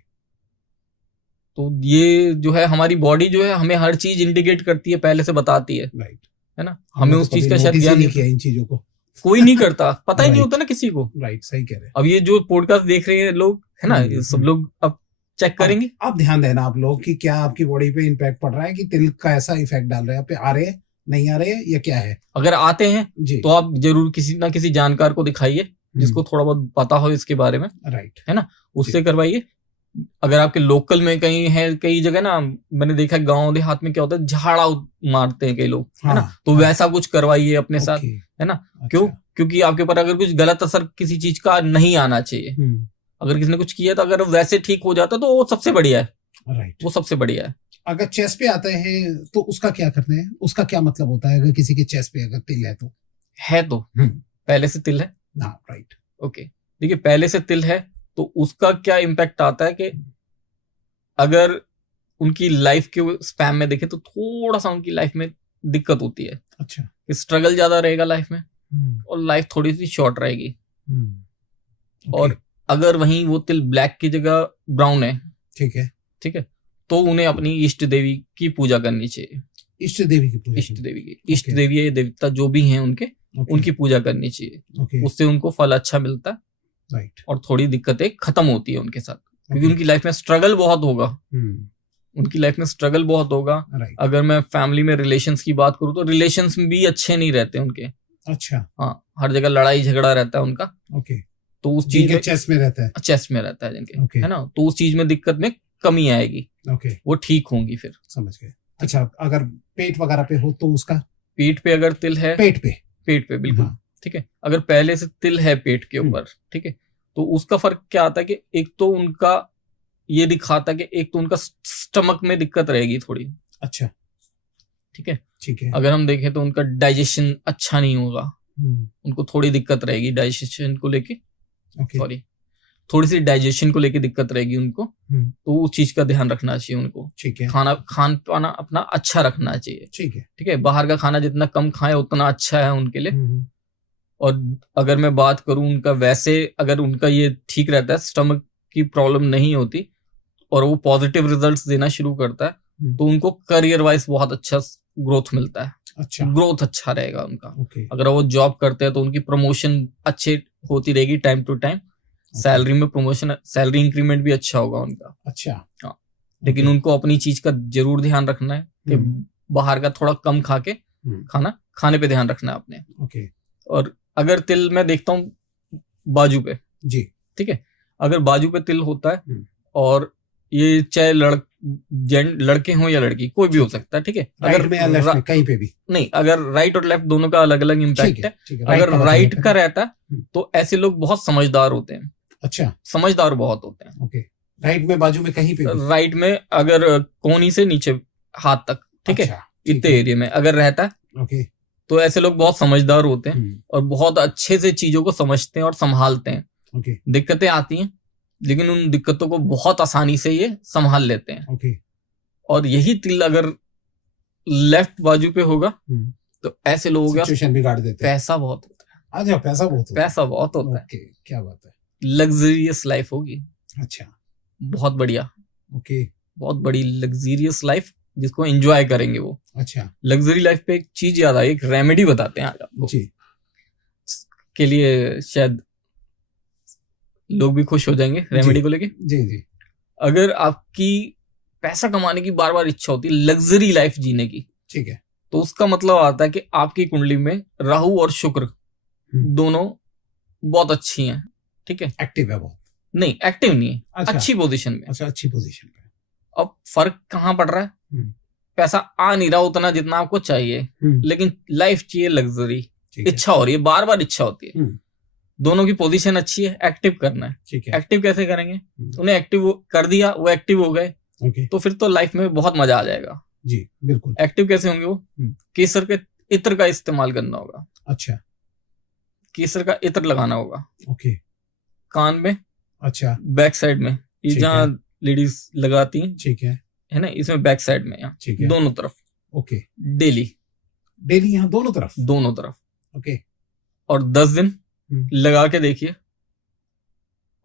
तो ये जो है हमारी बॉडी जो है हमें हर चीज इंडिकेट करती है, पहले से बताती है, राइट, है ना। हमें उस चीज का शायद ज्ञान नहीं किया इन चीजों को, कोई नहीं करता, पता ही नहीं होता ना किसी को। राइट, सही कह रहे हैं। अब ये जो पॉडकास्ट देख रहे हैं लोग, है ना, सब लोग अब चेक करेंगे। आप ध्यान देना आप लोग कि क्या आपकी बॉडी पे इम्पैक्ट पड़ रहा है, कि तिल का ऐसा इफेक्ट डाल रहे हैं, पे आ रहे हैं, नहीं आ रहे हैं, या क्या है। अगर आते हैं जी, तो आप जरूर किसी ना किसी जानकार को दिखाइए जिसको थोड़ा बहुत पता हो इसके बारे में, राइट, है ना, उससे करवाइए। अगर आपके लोकल में कहीं है, कई जगह ना मैंने देखा है गांव देहात में क्या होता है, झाड़ा मारते हैं कई लोग, है ना, तो वैसा कुछ करवाइए अपने साथ, है ना। क्यों? क्योंकि आपके ऊपर अगर कुछ गलत असर किसी चीज का नहीं आना चाहिए। अगर किसी ने कुछ किया तो अगर वैसे ठीक हो जाता तो वो सबसे बढ़िया है, राइट, वो सबसे बढ़िया है। अगर चेस्ट पे आते हैं तो उसका क्या करते हैं, उसका क्या मतलब होता है? अगर किसी के चेस्ट पे अगर तिल है तो पहले से तिल है, राइट, ओके। देखिए पहले से तिल है तो उसका क्या इम्पैक्ट आता है कि अगर उनकी लाइफ के स्पैम में देखें तो थोड़ा सा उनकी लाइफ में दिक्कत होती है। अच्छा, स्ट्रगल ज्यादा रहेगा लाइफ में, और लाइफ थोड़ी सी शॉर्ट रहेगी। और अगर वहीं वो तिल ब्लैक की जगह ब्राउन है, ठीक है, तो उन्हें अपनी इष्ट देवी की पूजा करनी चाहिए। इष्ट देवी की पूजा, इष्ट देवी या देवता जो भी हैं उनकी पूजा करनी चाहिए। उससे उनको फल अच्छा मिलता है, राइट, और थोड़ी दिक्कतें खत्म होती है उनके साथ, क्योंकि उनकी लाइफ में स्ट्रगल बहुत होगा। उनकी लाइफ में स्ट्रगल बहुत होगा। अगर मैं फैमिली में रिलेशंस की बात करूं तो रिलेशंस भी अच्छे नहीं रहते उनके। अच्छा, हाँ, हर जगह लड़ाई झगड़ा रहता है उनका। ओके, तो उस चीज में चेस्ट में रहता है जिनके, है ना, तो उस चीज में दिक्कत में कमी आएगी, वो ठीक होंगी फिर। समझ गए। अच्छा, अगर पेट वगैरह पे हो तो उसका? पेट पे अगर तिल है, पेट पे बिल्कुल, ठीक है। अगर पहले से तिल है पेट के ऊपर, ठीक है, तो उसका फर्क क्या आता है कि एक तो उनका ये दिखाता है कि एक तो उनका स्टमक में दिक्कत रहेगी थोड़ी। अच्छा, ठीक है। अगर हम देखें तो उनका डाइजेशन अच्छा नहीं होगा, उनको थोड़ी दिक्कत रहेगी डाइजेशन को लेके, सॉरी, थोड़ी सी डाइजेशन को लेके दिक्कत रहेगी उनको। तो उस चीज का ध्यान रखना चाहिए उनको। ठीक है, खान पाना अपना अच्छा रखना चाहिए। ठीक है, बाहर का खाना जितना कम खाए उतना अच्छा है उनके लिए। और अगर मैं बात करूं उनका, वैसे अगर उनका ये ठीक रहता है, स्टमक की प्रॉब्लम नहीं होती और वो पॉजिटिव रिजल्ट्स देना शुरू करता है, तो उनको करियर वाइज बहुत अच्छा ग्रोथ मिलता है। अच्छा, ग्रोथ अच्छा रहेगा उनका। अगर वो जॉब करते हैं तो उनकी प्रमोशन अच्छे होती रहेगी टाइम टू टाइम। सैलरी में प्रमोशन, सैलरी इंक्रीमेंट भी अच्छा होगा उनका। अच्छा, हाँ, लेकिन उनको अपनी चीज का जरूर ध्यान रखना है कि बाहर का थोड़ा कम खा के खाने पे ध्यान रखना है अपने। और अगर तिल मैं देखता हूँ बाजू पे, जी, ठीक है, अगर बाजू पे तिल होता है, और ये चाहे लड़के हों या लड़की, कोई भी हो सकता है, ठीक है। अगर में या लेफ्ट में कहीं पे भी नहीं, अगर राइट और लेफ्ट दोनों का अलग अलग इम्पैक्ट है। अगर राइट का रहता है तो ऐसे लोग बहुत समझदार होते हैं। अच्छा, समझदार बहुत होते हैं। ओके, राइट में बाजू में कहीं पे भी? राइट में अगर कोहनी से नीचे हाथ तक, ठीक है, इतने एरिया में अगर रहता है ओके, तो ऐसे लोग बहुत समझदार होते हैं और बहुत अच्छे से चीजों को समझते हैं और संभालते हैं। ओके, दिक्कतें आती हैं लेकिन उन दिक्कतों को बहुत आसानी से ये संभाल लेते हैं। ओके, और यही तिल अगर लेफ्ट बाजू पे होगा तो ऐसे लोगों का सिचुएशन बिगाड़ देते हैं। पैसा बहुत होता है। अच्छा, पैसा बहुत होता है। पैसा बहुत होता है। ओके, क्या बात है। लग्जरियस लाइफ होगी। अच्छा, बहुत बढ़िया। ओके, बहुत बड़ी लग्जरियस लाइफ जिसको एंजॉय करेंगे वो। अच्छा, लग्जरी लाइफ पे एक चीज याद आई, एक रेमेडी बताते हैं आज आपको जी, के लिए शायद लोग भी खुश हो जाएंगे रेमेडी को लेके। जी जी। अगर आपकी पैसा कमाने की बार बार इच्छा होती है, लग्जरी लाइफ जीने की, ठीक है, तो उसका मतलब आता है कि आपकी कुंडली में राहु और शुक्र दोनों बहुत अच्छी हैं। ठीक है, एक्टिव है बहुत। नहीं, एक्टिव नहीं है। अच्छा, अच्छी पोजीशन में। अच्छा, अच्छी पोजीशन पे। अब फर्क कहाँ पड़ रहा है? पैसा आ नहीं रहा उतना जितना आपको चाहिए, लेकिन लाइफ चाहिए लग्जरी, इच्छा हो रही है, बार बार इच्छा होती है। दोनों की पोजीशन अच्छी है, एक्टिव करना है। ठीक है, एक्टिव कैसे करेंगे? उन्हें एक्टिव कर दिया, वो एक्टिव हो गए, तो फिर तो लाइफ में बहुत मजा आ जाएगा। जी बिल्कुल। एक्टिव कैसे होंगे वो? केसर के इत्र का इस्तेमाल करना होगा। अच्छा, केसर का इत्र लगाना होगा। ओके, कान में, अच्छा, बैक साइड में, ये जहाँ लेडीज लगाती हैं, ठीक है ना, इसमें बैक साइड में, यहाँ दोनों तरफ। ओके, डेली यहाँ दोनों तरफ। ओके, और 10 दिन लगा के देखिए।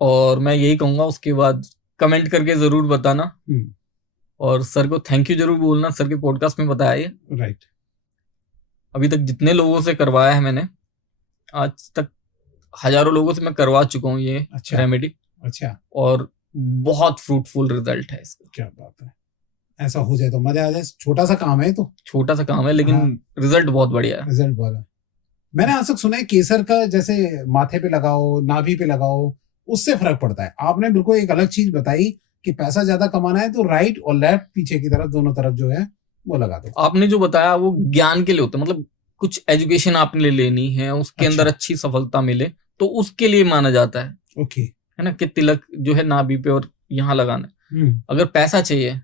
और मैं यही कहूंगा, उसके बाद कमेंट करके जरूर बताना और सर को थैंक यू जरूर बोलना, सर के पॉडकास्ट में बताया ये। राइट। अभी तक जितने लोगों से करवाया है मैंने, आज तक हजारों लोगों से मैं करवा चुका हूँ ये रेमेडी। अच्छा, और बहुत फ्रूटफुल रिजल्ट है इसका। क्या बात है, ऐसा हो जाए तो मजा आ जाए। छोटा सा काम है, तो छोटा सा काम है लेकिन रिजल्ट बहुत बढ़िया है। रिजल्ट बहुत है। मैंने आज तक सुना है केसर का जैसे माथे पे लगाओ, नाभि पे लगाओ, उससे फर्क पड़ता है। आपने बिल्कुल एक अलग चीज बताई कि पैसा ज्यादा कमाना है तो राइट और लेफ्ट, पीछे की तरफ, दोनों तरफ जो है वो लगा दो। आपने जो बताया वो ज्ञान के लिए होता है, मतलब कुछ एजुकेशन आपने लेनी है, उसके अंदर अच्छी सफलता मिले तो उसके लिए माना जाता है। ओके, है ना, कि तिलक जो है नाभि पे और यहाँ लगाना है। अगर पैसा चाहिए,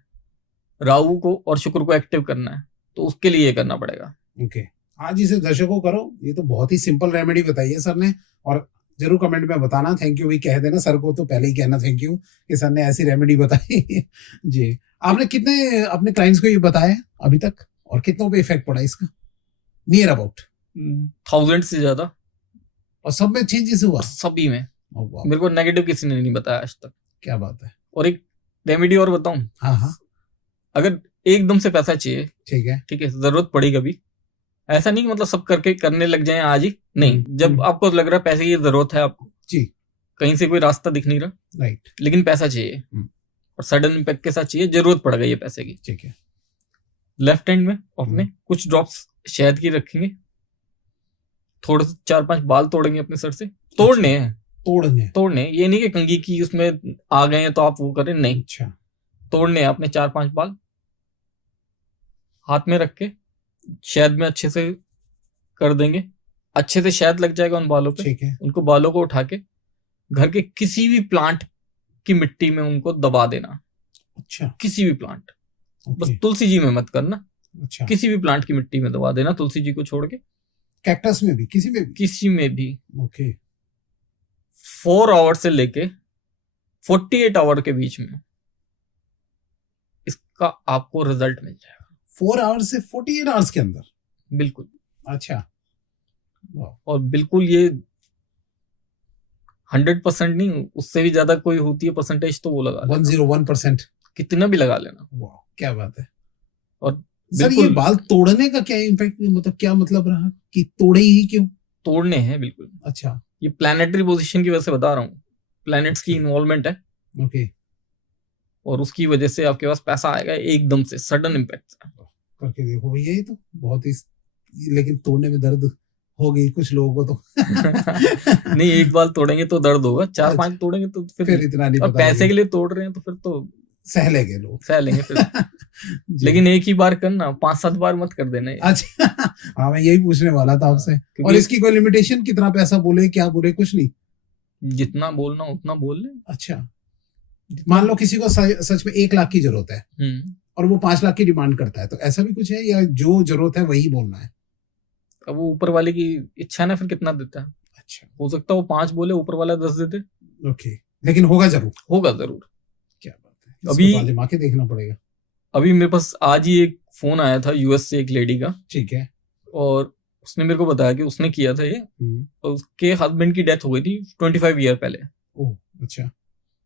राहु को और शुक्र को एक्टिव करना है, तो उसके लिए ये करना पड़ेगा। ओके, आज इसे दर्शकों करो। ये तो बहुत ही सिंपल रेमेडी बताई है सर ने, और जरूर कमेंट में बताना, थैंक यू भी कह देना सर को, तो पहले ही कहना थैंक यू कि सर ने ऐसी रेमेडी बताई। जी, आपने कितने अपने क्लाइंट्स को ये बताया अभी तक और कितनों पे इफेक्ट पड़ा इसका? नियर अबाउट 1000 से ज्यादा। और सब में चेंजेस हुआ? सभी में। मेरे को नेगेटिव किसी ने नहीं बताया आज तक। क्या बात है। और एक रेमेडी और बताऊं? हाँ, अगर एकदम से पैसा चाहिए, ठीक है, जरूरत पड़ी कभी, ऐसा नहीं मतलब सब करके करने लग जाए आज ही, नहीं। जब आपको लग रहा है पैसे की जरूरत है आपको, जी, कहीं से कोई रास्ता दिख नहीं रहा, राइट, लेकिन पैसा चाहिए और सडन इम्पैक्ट के साथ चाहिए, जरूरत पड़ गई है पैसे की, ठीक है, लेफ्ट हैंड में अपने कुछ ड्रॉप्स शहद की रखेंगे, थोड़े से 4-5 बाल तोड़ेंगे अपने सर से। तोड़ने हैं, तोड़ने, ये नहीं कि कंघी की उसमें आ गए हैं तो आप वो करें, नहीं। अच्छा, तोड़ने हैं अपने 4-5 बाल, हाथ में रख के शहद में अच्छे से कर देंगे, अच्छे से शहद लग जाएगा उन बालों पे, ठीक है। उनको बालों को उठा के घर के किसी भी प्लांट की मिट्टी में उनको दबा देना। अच्छा, किसी भी प्लांट, बस तुलसी जी में मत करना। अच्छा, किसी भी प्लांट की मिट्टी में दबा देना, तुलसी जी को छोड़ के। कैक्टस में भी, किसी में भी। ओके, 4 आवर से लेके 48 आवर के बीच में इसका आपको रिजल्ट मिल जाएगा। 4 आवर्स से 48 आवर्स के अंदर? बिल्कुल। अच्छा, और बिल्कुल ये 100% नहीं, उससे भी ज्यादा कोई होती है परसेंटेज तो वो लगा 101%, कितना भी लगा लेना। वाह, क्या बात है। और सर ये बाल तोड़ने का क्या इम्पैक्ट, मतलब क्या मतलब रहा कि तोड़े ही क्यों? तोड़ने हैं, बिल्कुल। अच्छा, ये प्लैनेटरी पोजीशन की वजह से बता रहा हूँ, प्लैनेट्स की इन्वॉल्वमेंट है। ओके, और उसकी वजह से आपके पास पैसा आएगा एकदम से, सडन इम्पैक्ट। करके देखो भैया, ये तो बहुत ही, लेकिन तोड़ने में दर्द हो गई कुछ लोगों को तो। नहीं, एक बार तोड़ेंगे तो दर्द होगा, 4-5 तोड़ेंगे तो फिर इतना नहीं। और पैसे के लिए तोड़ रहे हैं तो फिर तो सह लेंगे लोग, सह लेंगे फिर। लेकिन एक ही बार करना, 5-7 बार मत कर देना। अच्छा, हाँ, मैं यही पूछने वाला था आपसे। और इसकी कोई लिमिटेशन, कितना पैसा बोले, क्या बोले? कुछ नहीं, जितना बोलना उतना बोल ले। अच्छा, मान लो किसी को सच में 1 लाख की जरूरत है, और वो 5 लाख की डिमांड करता है, तो ऐसा भी कुछ है या जो जरूरत है वही बोलना है? अब वो ऊपर वाले की इच्छा ना, फिर कितना देता है। अच्छा, हो सकता है वो 5 बोले, ऊपर वाला 10 देते। ओके, लेकिन होगा जरूर। होगा जरूर। क्या बात है, अभी इसको तो आजमा के देखना पड़ेगा। अभी मेरे पास आज ही एक फोन आया था यूएस से, एक लेडी का। ठीक है। और उसने मेरे को बताया कि उसने किया था ये, और उसके हस्बैंड की डेथ हो गई थी 25 ईयर पहले। ओह, अच्छा।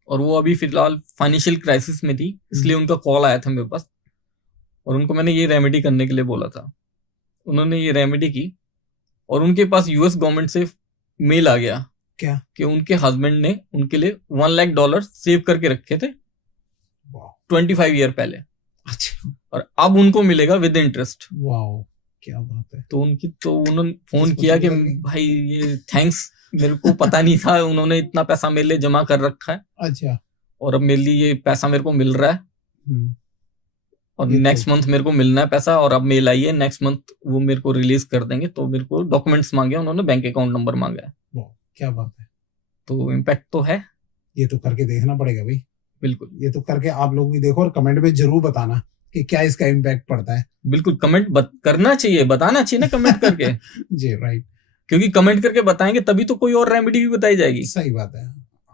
और वो अभी फिलहाल फाइनेंशियल क्राइसिस में थी, इसलिए उनका कॉल आया था मेरे पास, और उनको मैंने ये रेमेडी करने के लिए बोला था। उन्होंने ये रेमेडी की, और उनके पास यूएस गवर्नमेंट से मेल आ गया क्या कि उनके हस्बैंड ने उनके लिए $1 लाख सेव करके रखे थे 25 ईयर पहले। अच्छा, और अब उनको मिलेगा विद इंटरेस्ट। वाओ, क्या बात है। तो उन्होंने फोन किया कि भाई ये थैंक्स, मेरे को पता नहीं था, उन्होंने इतना पैसा मेरे लिए जमा कर रखा है। अच्छा। और अब मेरे लिए ये पैसा मेरे को मिल रहा है, और नेक्स्ट मंथ मेरे को मिलना है पैसा, और अब मेल आई है नेक्स्ट मंथ वो मेरे को रिलीज कर देंगे। तो मेरे को डॉक्यूमेंट्स मांगे उन्होंने, बैंक अकाउंट नंबर मांगा है। क्या बात है। तो इम्पैक्ट तो है। ये तो करके देखना पड़ेगा भाई। बिल्कुल, ये तो करके आप लोग भी देखो और कमेंट में जरूर बताना कि क्या इसका इम्पैक्ट पड़ता है। बिल्कुल, कमेंट करना चाहिए, बताना चाहिए ना कमेंट करके। जी, राइट। क्योंकि कमेंट करके बताएंगे तभी तो कोई और रेमेडी भी बताई जाएगी। सही बात है,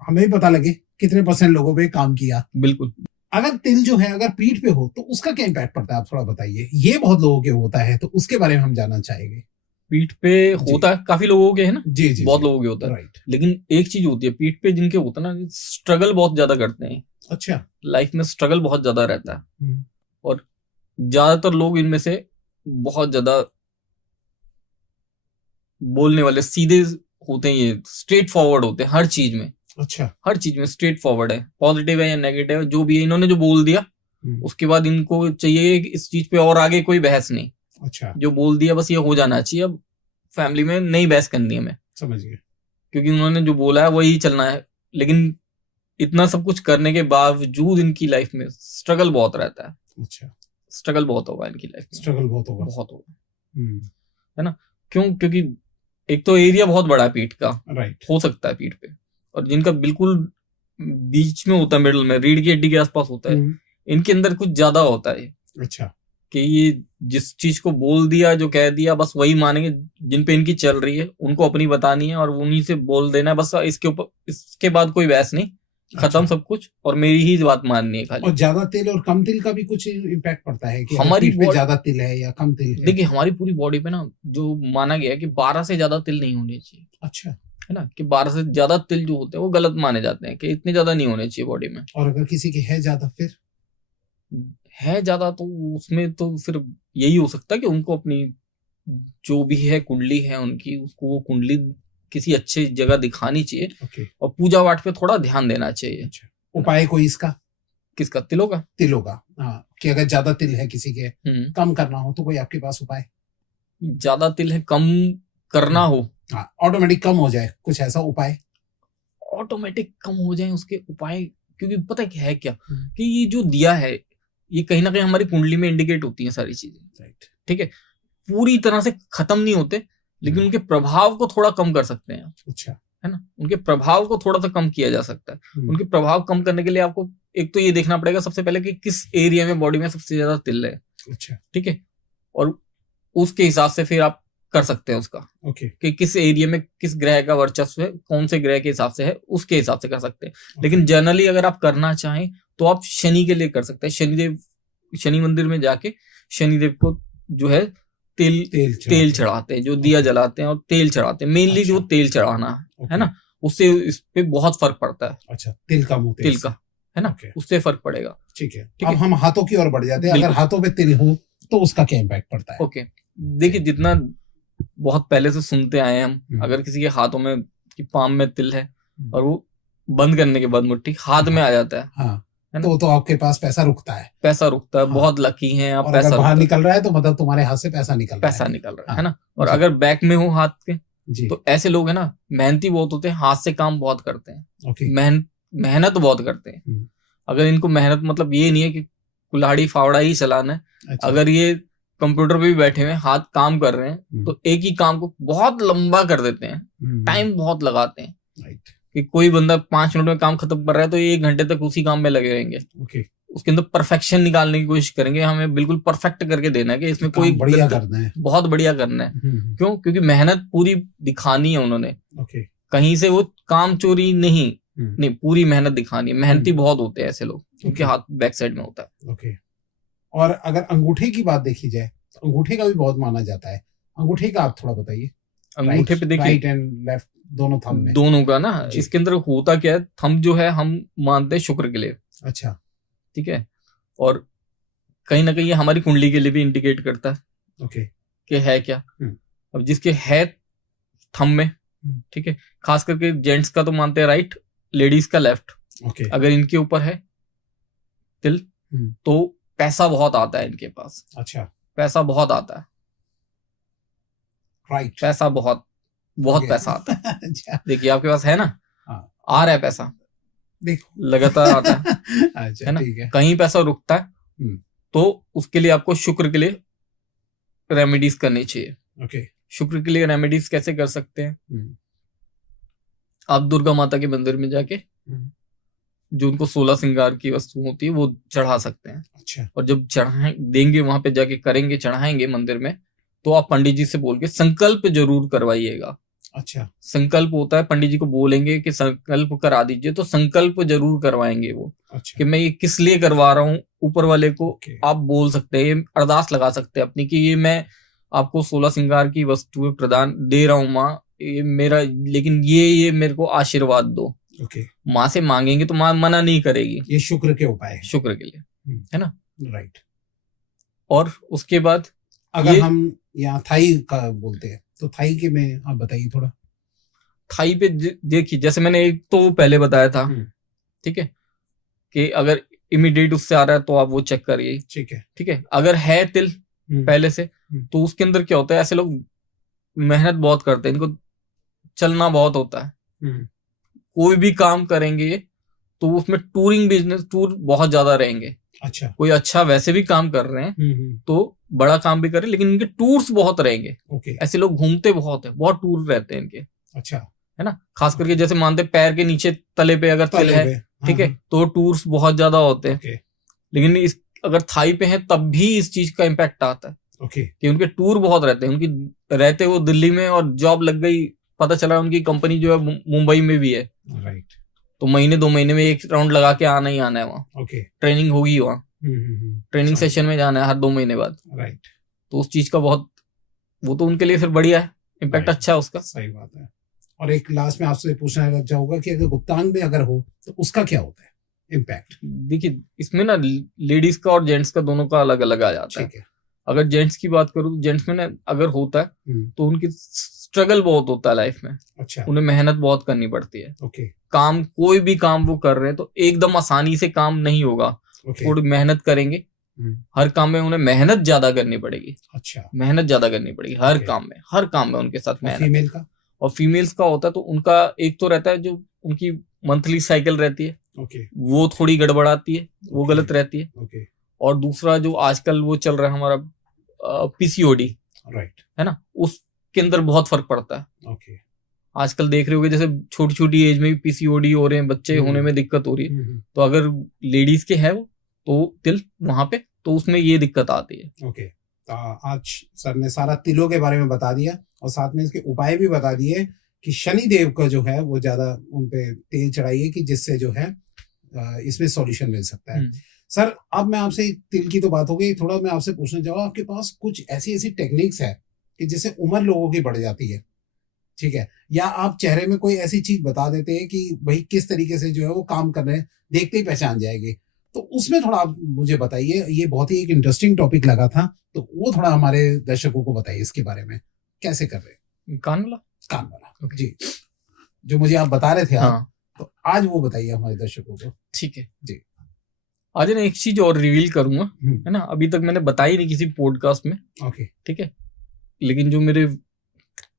हमें भी पता लगे कितने % लोगों पे काम किया। बिल्कुल। अगर तिल जो है अगर पीठ पे हो तो उसका क्या इम्पैक्ट पड़ता है, आप थोड़ा बताइए। ये बहुत लोगों के होता है, तो उसके बारे में हम जानना चाहेंगे। पीठ पे होता है, काफी लोगों के है ना। जी जी, बहुत लोगों के होता है, राइट। लेकिन एक चीज होती है पीठ पे जिनके होता है ना, स्ट्रगल बहुत ज्यादा करते हैं। अच्छा। लाइफ में स्ट्रगल बहुत ज्यादा रहता है, और ज्यादातर लोग इनमें से बहुत ज्यादा बोलने वाले, सीधे होते हैं, ये स्ट्रेट फॉरवर्ड होते हैं हर चीज में। अच्छा। हर चीज में स्ट्रेट फॉरवर्ड है, पॉजिटिव है या नेगेटिव है, जो भी है, इन्होंने जो बोल दिया उसके बाद इनको चाहिए कि इस चीज पे और आगे कोई बहस नहीं। अच्छा। जो बोल दिया बस ये हो जाना चाहिए, अब फैमिली में नई बहस करनी है। मैं समझ गया, क्योंकि उन्होंने जो बोला है वही चलना है। लेकिन इतना सब कुछ करने के बावजूद इनकी लाइफ में स्ट्रगल बहुत रहता है। अच्छा। स्ट्रगल बहुत होगा इनकी लाइफ में, स्ट्रगल बहुत होगा, बहुत होगा, है ना। क्यों? क्योंकि एक तो एरिया बहुत बड़ा है पीठ का, राइट, हो सकता है पीठ पे, और जिनका बिल्कुल बीच में होता है, मिडल में, रीढ़ की हड्डी के आसपास होता है, इनके अंदर कुछ ज्यादा होता है। अच्छा, कि ये जिस चीज को बोल दिया, जो कह दिया, बस वही मानेंगे। जिन पे इनकी चल रही है उनको अपनी बतानी है और उन्हीं से बोल देना है बस। इसके ऊपर, इसके बाद कोई बहस नहीं, खत्म सब कुछ, और मेरी ही बात माननी है खाली। और ज्यादा तिल और कम तिल का भी कुछ इम्पैक्ट पड़ता है कि हमारी पे ज्यादा तिल है या कम तिल है? देखिए, हमारी पूरी बॉडी पे ना जो माना गया है कि 12 से ज्यादा तिल नहीं होने चाहिए। अच्छा, है ना, कि 12 से ज्यादा तिल जो होते हैं वो गलत माने जाते हैं, कि इतने ज्यादा नहीं होने चाहिए बॉडी में। और अगर किसी की है ज्यादा, फिर है ज्यादा, तो उसमें तो फिर यही हो सकता है कि उनको अपनी जो भी है कुंडली है उनकी, उसको वो कुंडली किसी अच्छी जगह दिखानी चाहिए, और पूजा पाठ पे थोड़ा ध्यान देना चाहिए। अच्छा, उपाय कोई इसका? किसका? तिलों का? तिलों का, हाँ, कि अगर ज्यादा तिल है किसी के, कम करना हो तो कोई आपके पास उपाय? ज्यादा तिल है, कम करना हो, हाँ, ऑटोमेटिक कम हो जाए, कुछ ऐसा उपाय? ऑटोमेटिक कम हो जाए उसके उपाय, क्योंकि पता है क्या, कि ये जो दिया है ये कहीं ना कहीं हमारी कुंडली में इंडिकेट होती है सारी चीजें, राइट। ठीक है, पूरी तरह से खत्म नहीं होते, लेकिन उनके प्रभाव को थोड़ा कम कर सकते हैं। अच्छा, है ना, उनके प्रभाव को थोड़ा सा कम किया जा सकता है। उनके प्रभाव कम करने के लिए आपको एक तो ये देखना पड़ेगा सबसे पहले कि किस एरिया में बॉडी में सबसे ज्यादा तिल है। अच्छा, ठीक है, और उसके हिसाब से फिर आप कर सकते हैं उसका, कि किस एरिया में किस ग्रह का वर्चस्व है, कौन से ग्रह के हिसाब से है, उसके हिसाब से कर सकते हैं। लेकिन जनरली अगर आप करना चाहें तो आप शनि के लिए कर सकते हैं। शनिदेव, शनि मंदिर में जाके शनिदेव को जो है तेल चढ़ाते हैं, जो दिया जलाते हैं और तेल चढ़ाते हैं। मेनली जो तेल चढ़ाना है ना, उससे इस पे बहुत फर्क पड़ता है। अच्छा, तिल का, है ना, उससे फर्क पड़ेगा। ठीक है, अब हम हाथों की ओर बढ़ जाते हैं। अगर हाथों पे तिल हो तो उसका क्या इम्पैक्ट पड़ता है? ओके, देखिए, जितना बहुत पहले से सुनते आए हैं हम, अगर किसी के हाथों में की पाम में तिल है और वो बंद करने के बाद मुट्ठी हाथ में आ जाता है, तो आपके पास पैसा रुकता है। पैसा रुकता है, बहुत लकी हैं आप। पैसा बाहर निकल रहा है तो मतलब तुम्हारे हाथ से पैसा निकल रहा है ना। और अगर बैक में हो हाथ के, तो ऐसे लोग है ना, मेहनती बहुत होते हैं, हाथ से काम बहुत करते हैं, मेहनत बहुत करते हैं। अगर इनको मेहनत मतलब ये नहीं है कि कुल्हाड़ी फावड़ा ही चलाना है। अगर ये कंप्यूटर पे भी बैठे हुए हाथ काम कर रहे हैं, तो एक ही काम को बहुत लंबा कर देते हैं, टाइम बहुत लगाते हैं। कि कोई बंदा 5 मिनट में काम खत्म कर रहा है तो ये 1 घंटे तक उसी काम में लगे रहेंगे। उसके अंदर परफेक्शन निकालने की कोशिश करेंगे, हमें बिल्कुल परफेक्ट करके देना है कि इसमें कोई बढ़िया करना है, बहुत बढ़िया करना है। क्यों? क्योंकि मेहनत पूरी दिखानी है उन्होंने। कहीं से वो काम चोरी नहीं, पूरी मेहनत दिखानी है। मेहनती बहुत होते हैं ऐसे लोग, उनके हाथ बैक साइड में होता है। और अगर अंगूठे की बात देखी जाए तो अंगूठे का भी बहुत माना जाता है। अंगूठे का आप थोड़ा बताइए। अंगूठे पे देखिए, राइट एंड लेफ्ट दोनों थंब में, दोनों का ना, इसके अंदर होता क्या है, थंब जो है हम मानते हैं शुक्र के लिए। अच्छा, ठीक है। और कहीं ना कहीं ये हमारी कुंडली के लिए भी इंडिकेट करता है कि है क्या। अब जिसके है थंब में, ठीक है, खास करके जेंट्स का तो मानते हैं राइट, लेडीज का लेफ्ट। अगर इनके ऊपर है तिल तो पैसा बहुत आता है इनके पास। अच्छा, पैसा बहुत आता है। राइट, पैसा बहुत पैसा आता है। देखिए आपके पास है ना, आ रहा है पैसा, देखो लगातार आता है। अच्छा, है ना, कहीं पैसा रुकता है तो उसके लिए आपको शुक्र के लिए रेमेडीज करनी चाहिए। शुक्र के लिए रेमेडीज कैसे कर सकते हैं? आप दुर्गा माता के मंदिर में जाके जो उनको 16 श्रृंगार की वस्तु होती है वो चढ़ा सकते हैं। अच्छा। और जब चढ़ाए देंगे, वहां पे जाके करेंगे, चढ़ाएंगे मंदिर में, तो आप पंडित जी से बोल के संकल्प जरूर करवाइएगा। अच्छा, संकल्प होता है, पंडित जी को बोलेंगे कि संकल्प करा दीजिए, तो संकल्प जरूर करवाएंगे वो। अच्छा। कि मैं ये किस लिए करवा रहा हूँ, ऊपर वाले को आप बोल सकते हैं, ये अरदास लगा सकते हैं अपनी कि ये मैं आपको 16 श्रृंगार की वस्तुएं प्रदान दे रहा हूँ माँ, ये मेरा, लेकिन ये मेरे को आशीर्वाद दो। माँ से मांगेंगे तो माँ मना नहीं करेगी। ये शुक्र के उपाय है, शुक्र के लिए, है ना। राइट। और उसके बाद अगर हम यहाँ थाई का बोलते हैं तो थाई के में आप बताइए थोड़ा। थाई पे देखिए, जैसे मैंने एक तो पहले बताया था, ठीक है, कि अगर इमीडिएट उससे आ रहा है तो आप वो चेक करिए। ठीक है, ठीक है। अगर है तिल पहले से, तो उसके अंदर क्या होता है, ऐसे लोग मेहनत बहुत करते हैं, इनको चलना बहुत होता है। कोई भी काम करेंगे तो उसमें टूरिंग बिजनेस, टूर बहुत ज्यादा रहेंगे। अच्छा, कोई अच्छा वैसे भी काम कर रहे हैं तो बड़ा काम भी कर रहे हैं, लेकिन इनके टूर्स बहुत रहेंगे। ऐसे लोग घूमते बहुत है, बहुत टूर रहते हैं इनके। अच्छा, है ना। खास करके जैसे मानते पैर के नीचे तले पे अगर तिल है, ठीक है, तो टूर्स बहुत ज्यादा होते हैं। लेकिन इस अगर थाई पे है तब भी इस चीज का इम्पैक्ट आता है कि उनके टूर बहुत रहते हैं। उनकी रहते वो दिल्ली में और जॉब लग गई, पता चला उनकी कंपनी जो है मुंबई में भी है। राइट। तो महीने 2 महीने में एक राउंड लगा के आना ही आना है वहाँ। ट्रेनिंग होगी वहाँ, ट्रेनिंग सेशन में जाना है हर 2 महीने बाद। राइट। तो उस चीज का बहुत, वो तो उनके लिए फिर बढ़िया है, इम्पैक्ट अच्छा है उसका। सही बात है। और एक लास्ट में आपसे पूछना चाहूंगा कि अगर गुप्तांग में अगर हो तो उसका क्या होता है इम्पैक्ट? देखिए, इसमें ना लेडीज का और जेंट्स का दोनों का अलग अलग आ जाता है। अगर जेंट्स की बात करूँ तो जेंट्स में ना अगर होता है तो उनकी स्ट्रगल बहुत होता है लाइफ में। अच्छा। उन्हें मेहनत बहुत करनी पड़ती है। काम, कोई भी काम वो कर रहे हैं तो एकदम आसानी से काम नहीं होगा। थोड़ी मेहनत करेंगे, हर काम में उन्हें मेहनत ज्यादा करनी पड़ेगी। अच्छा, मेहनत ज्यादा करनी पड़ेगी हर काम में, हर काम में उनके साथ मेहनत। फीमेल का? और फीमेल्स का होता है तो उनका एक तो रहता है जो उनकी मंथली साइकिल रहती है, वो थोड़ी गड़बड़ाती है, वो गलत रहती है। और दूसरा जो आजकल वो चल रहा है हमारा पीसीओडी, राइट, है ना, उसके अंदर बहुत फर्क पड़ता है। आजकल देख रहे होगे जैसे छोटी छोटी एज में भी पीसीओडी हो रहे हैं, बच्चे होने में दिक्कत हो रही है। तो अगर लेडीज के है वो तो तिल वहां पे, तो उसमें ये दिक्कत आती है। आज सर ने सारा तिलों के बारे में बता दिया और साथ में इसके उपाय भी बता दिए कि शनि देव का जो है वो ज्यादा उन पे तेल चढ़ाइए कि जिससे जो है इसमें सॉल्यूशन मिल सकता है। सर, अब मैं आपसे तिल की तो बात हो गई, थोड़ा मैं आपसे पूछना चाहूँगा, आपके पास कुछ ऐसी टेक्निक्स है कि जिससे उम्र लोगों की बढ़ जाती है, ठीक है, या आप चेहरे में कोई ऐसी चीज बता देते हैं कि भाई किस तरीके से जो है वो काम कर रहे हैं, देखते ही पहचान जाएगी, तो उसमें थोड़ा आप मुझे बताइए। ये बहुत ही एक इंटरेस्टिंग टॉपिक लगा था, तो वो थोड़ा हमारे दर्शकों को बताइए इसके बारे में, कैसे कर रहे हैं? कान वाला जी, जो मुझे आप बता रहे थे। हाँ। तो आज वो बताइए हमारे दर्शकों को। ठीक है जी। आज ना एक चीज और रिवील करूंगा, है ना, अभी तक मैंने बताई नहीं किसी पॉडकास्ट में। ठीक है, लेकिन जो मेरे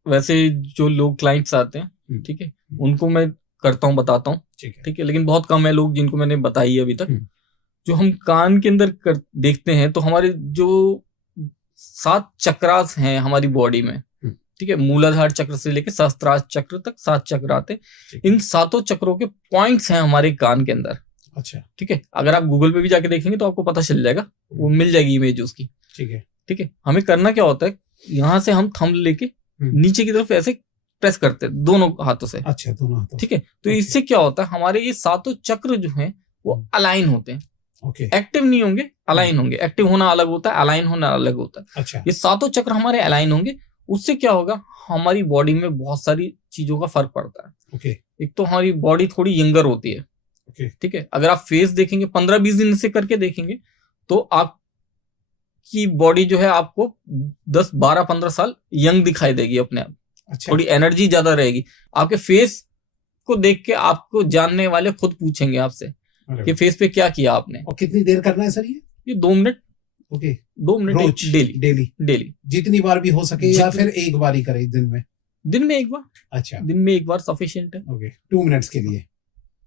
वैसे जो लोग क्लाइंट्स आते हैं, ठीक है, उनको मैं करता हूँ, बताता हूँ, ठीक है, लेकिन बहुत कम है लोग जिनको मैंने बताई है अभी तक। जो हम कान के अंदर देखते हैं तो हमारे जो 7 चक्रास हैं हमारी बॉडी में, ठीक है, मूलाधार चक्र से लेकर सहस्त्रार चक्र तक 7 चक्र आते हैं। इन 7 चक्रों के पॉइंट्स हैं हमारे कान के अंदर। अच्छा, ठीक है। अगर आप गूगल पे भी जाके देखेंगे तो आपको पता चल जाएगा, वो मिल जाएगी इमेज उसकी। ठीक है, ठीक है। हमें करना क्या होता है, यहाँ से हम थंब लेके नीचे की तरफ ऐसे प्रेस करते हैं दोनों हाथों से। अच्छा, दोनों हाथों। ठीक है। तो इससे क्या होता है, हमारे ये 7 चक्र जो हैं वो अलाइन होते हैं। ओके, एक्टिव नहीं होंगे, अलाइन होंगे। एक्टिव होना अलग होता है, अलाइन होना अलग होता है। अच्छा, ये 7 चक्र हमारे अलाइन होंगे, उससे क्या होगा, हमारी बॉडी में बहुत सारी चीजों का फर्क पड़ता है। ओके, एक तो हमारी बॉडी थोड़ी यंगर होती है। ओके, ठीक है। अगर आप फेस देखेंगे 15-20 दिन से करके देखेंगे तो आपकी बॉडी जो है आपको 10, 12, 15 साल यंग दिखाई देगी अपने आप। अच्छा, थोड़ी एनर्जी ज्यादा रहेगी। आपके फेस को देख के आपको जानने वाले खुद पूछेंगे आपसे कि फेस पे क्या किया आपने। और कितनी देर करना है सर ये 2 मिनट। ओके, 2 मिनट रोज, डेली जितनी बार भी हो सके, या फिर एक बार ही करे दिन में एक बार। अच्छा, दिन में एक बार सफिशिएंट है। ओके, 2 मिनट्स के लिए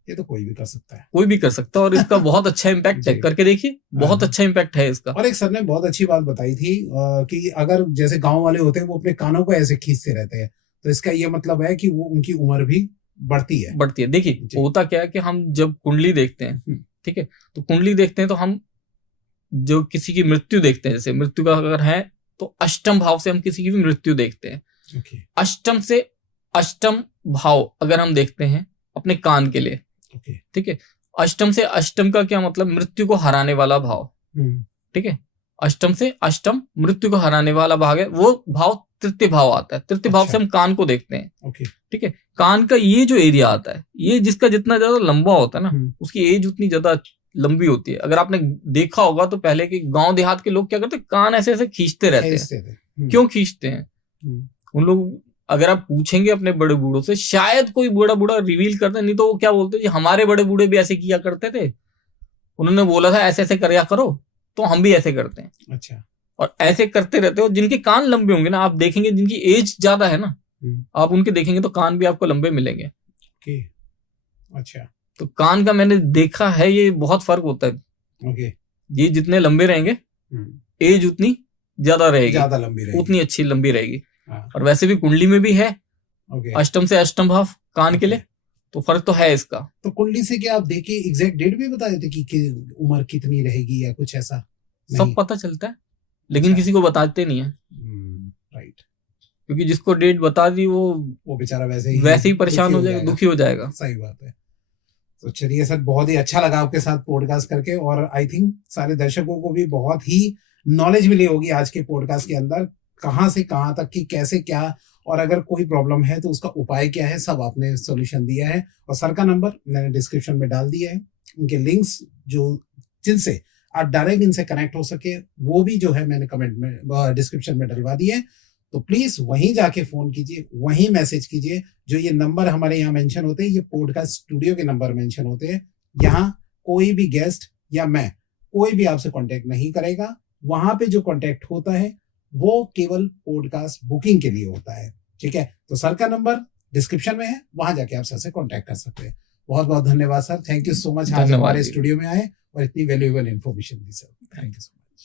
ये तो कोई भी कर सकता है, कोई भी कर सकता है। और इसका बहुत अच्छा इम्पैक्ट है, करके देखिए, बहुत अच्छा इम्पैक्ट है इसका। और एक सर ने बहुत अच्छी बात बताई थी कि अगर जैसे गांव वाले होते हैं वो अपने कानों को ऐसे खींचते रहते हैं, तो इसका ये मतलब है कि वो उनकी उम्र भी बढ़ती है। देखिए होता क्या है कि हम जब कुंडली देखते हैं, ठीक है, तो कुंडली देखते हैं तो हम जो किसी की मृत्यु देखते हैं, जैसे मृत्यु का अगर है तो अष्टम भाव से हम किसी की भी मृत्यु देखते हैं। okay. अष्टम से अष्टम भाव अगर हम देखते हैं अपने कान के लिए, okay. ठीक है, अष्टम से अष्टम का क्या मतलब, मृत्यु को हराने वाला भाव। ठीक है। अष्टम से अष्टम मृत्यु को हराने वाला भाग है, वो भाव तृतीय भाव आता है। तृतीय भाव से हम कान को देखते हैं। okay. ठीक है। कान का ये जो एरिया आता है, ये जिसका जितना ज्यादा लंबा होता है ना, उसकी एज उतनी ज्यादा लंबी होती है। अगर आपने देखा होगा तो पहले के गांव देहात के लोग क्या करते हैं, कान ऐसे ऐसे खींचते रहते हैं। क्यों खींचते हैं? उन लोग, अगर आप पूछेंगे अपने बड़े बूढ़ों से, शायद कोई बड़ा बूढ़ा रिवील करता, नहीं तो वो क्या बोलते हैं, हमारे बड़े बूढ़े भी ऐसे किया करते थे, उन्होंने बोला था ऐसे ऐसे करया करो, तो हम भी ऐसे करते हैं। अच्छा। और ऐसे करते रहते हो। जिनके कान लंबे होंगे ना, आप देखेंगे जिनकी एज ज्यादा है ना, आप उनके देखेंगे तो कान भी आपको लंबे मिलेंगे। अच्छा। तो कान का मैंने देखा है, ये बहुत फर्क होता है। ये जितने लंबे रहेंगे, एज उतनी ज्यादा रहेगी, ज्यादा लंबी रहेगी, उतनी अच्छी लंबी रहेगी। और वैसे भी कुंडली में भी है अष्टम से अष्टम भाव कान के लिए, तो फर्क तो है इसका। तो कुंडली से क्या आप देखिए एग्जैक्ट डेट भी बता देते कि उम्र कितनी रहेगी या कुछ ऐसा? सब पता चलता है, लेकिन किसी को बताते नहीं है। राइट। क्योंकि जिसको डेट बता दी वो बेचारा वैसे ही परेशान हो जाएगा, दुखी हो जाएगा। सही बात है। तो चलिए सर, बहुत ही अच्छा लगा आपके साथ पॉडकास्ट करके, और आई थिंक सारे दर्शकों को भी बहुत ही नॉलेज मिली होगी आज के पॉडकास्ट के अंदर, कहाँ से कहाँ तक की कैसे क्या, और अगर कोई प्रॉब्लम है तो उसका उपाय क्या है, सब आपने सॉल्यूशन दिया है। और सर का नंबर मैंने डिस्क्रिप्शन में डाल दिया है, उनके लिंक्स जो जिनसे आप डायरेक्ट इनसे कनेक्ट हो सके वो भी जो है मैंने कमेंट में डिस्क्रिप्शन में डलवा दिए। तो प्लीज वहीं जाके फोन कीजिए, वहीं मैसेज कीजिए। जो ये नंबर हमारे यहाँ मेंशन होते हैं, ये पॉडकास्ट स्टूडियो के नंबर मेंशन होते हैं। यहाँ कोई भी गेस्ट या मैं कोई भी आपसे कांटेक्ट नहीं करेगा। वहां पे जो कांटेक्ट होता है वो केवल पॉडकास्ट बुकिंग के लिए होता है। ठीक है। तो सर का नंबर डिस्क्रिप्शन में है, वहां जाके आप सर से कांटेक्ट कर सकते हैं। बहुत बहुत धन्यवाद sir, thank you so much आज हमारे स्टूडियो में आए और इतनी valuable information the sir, thank you so much.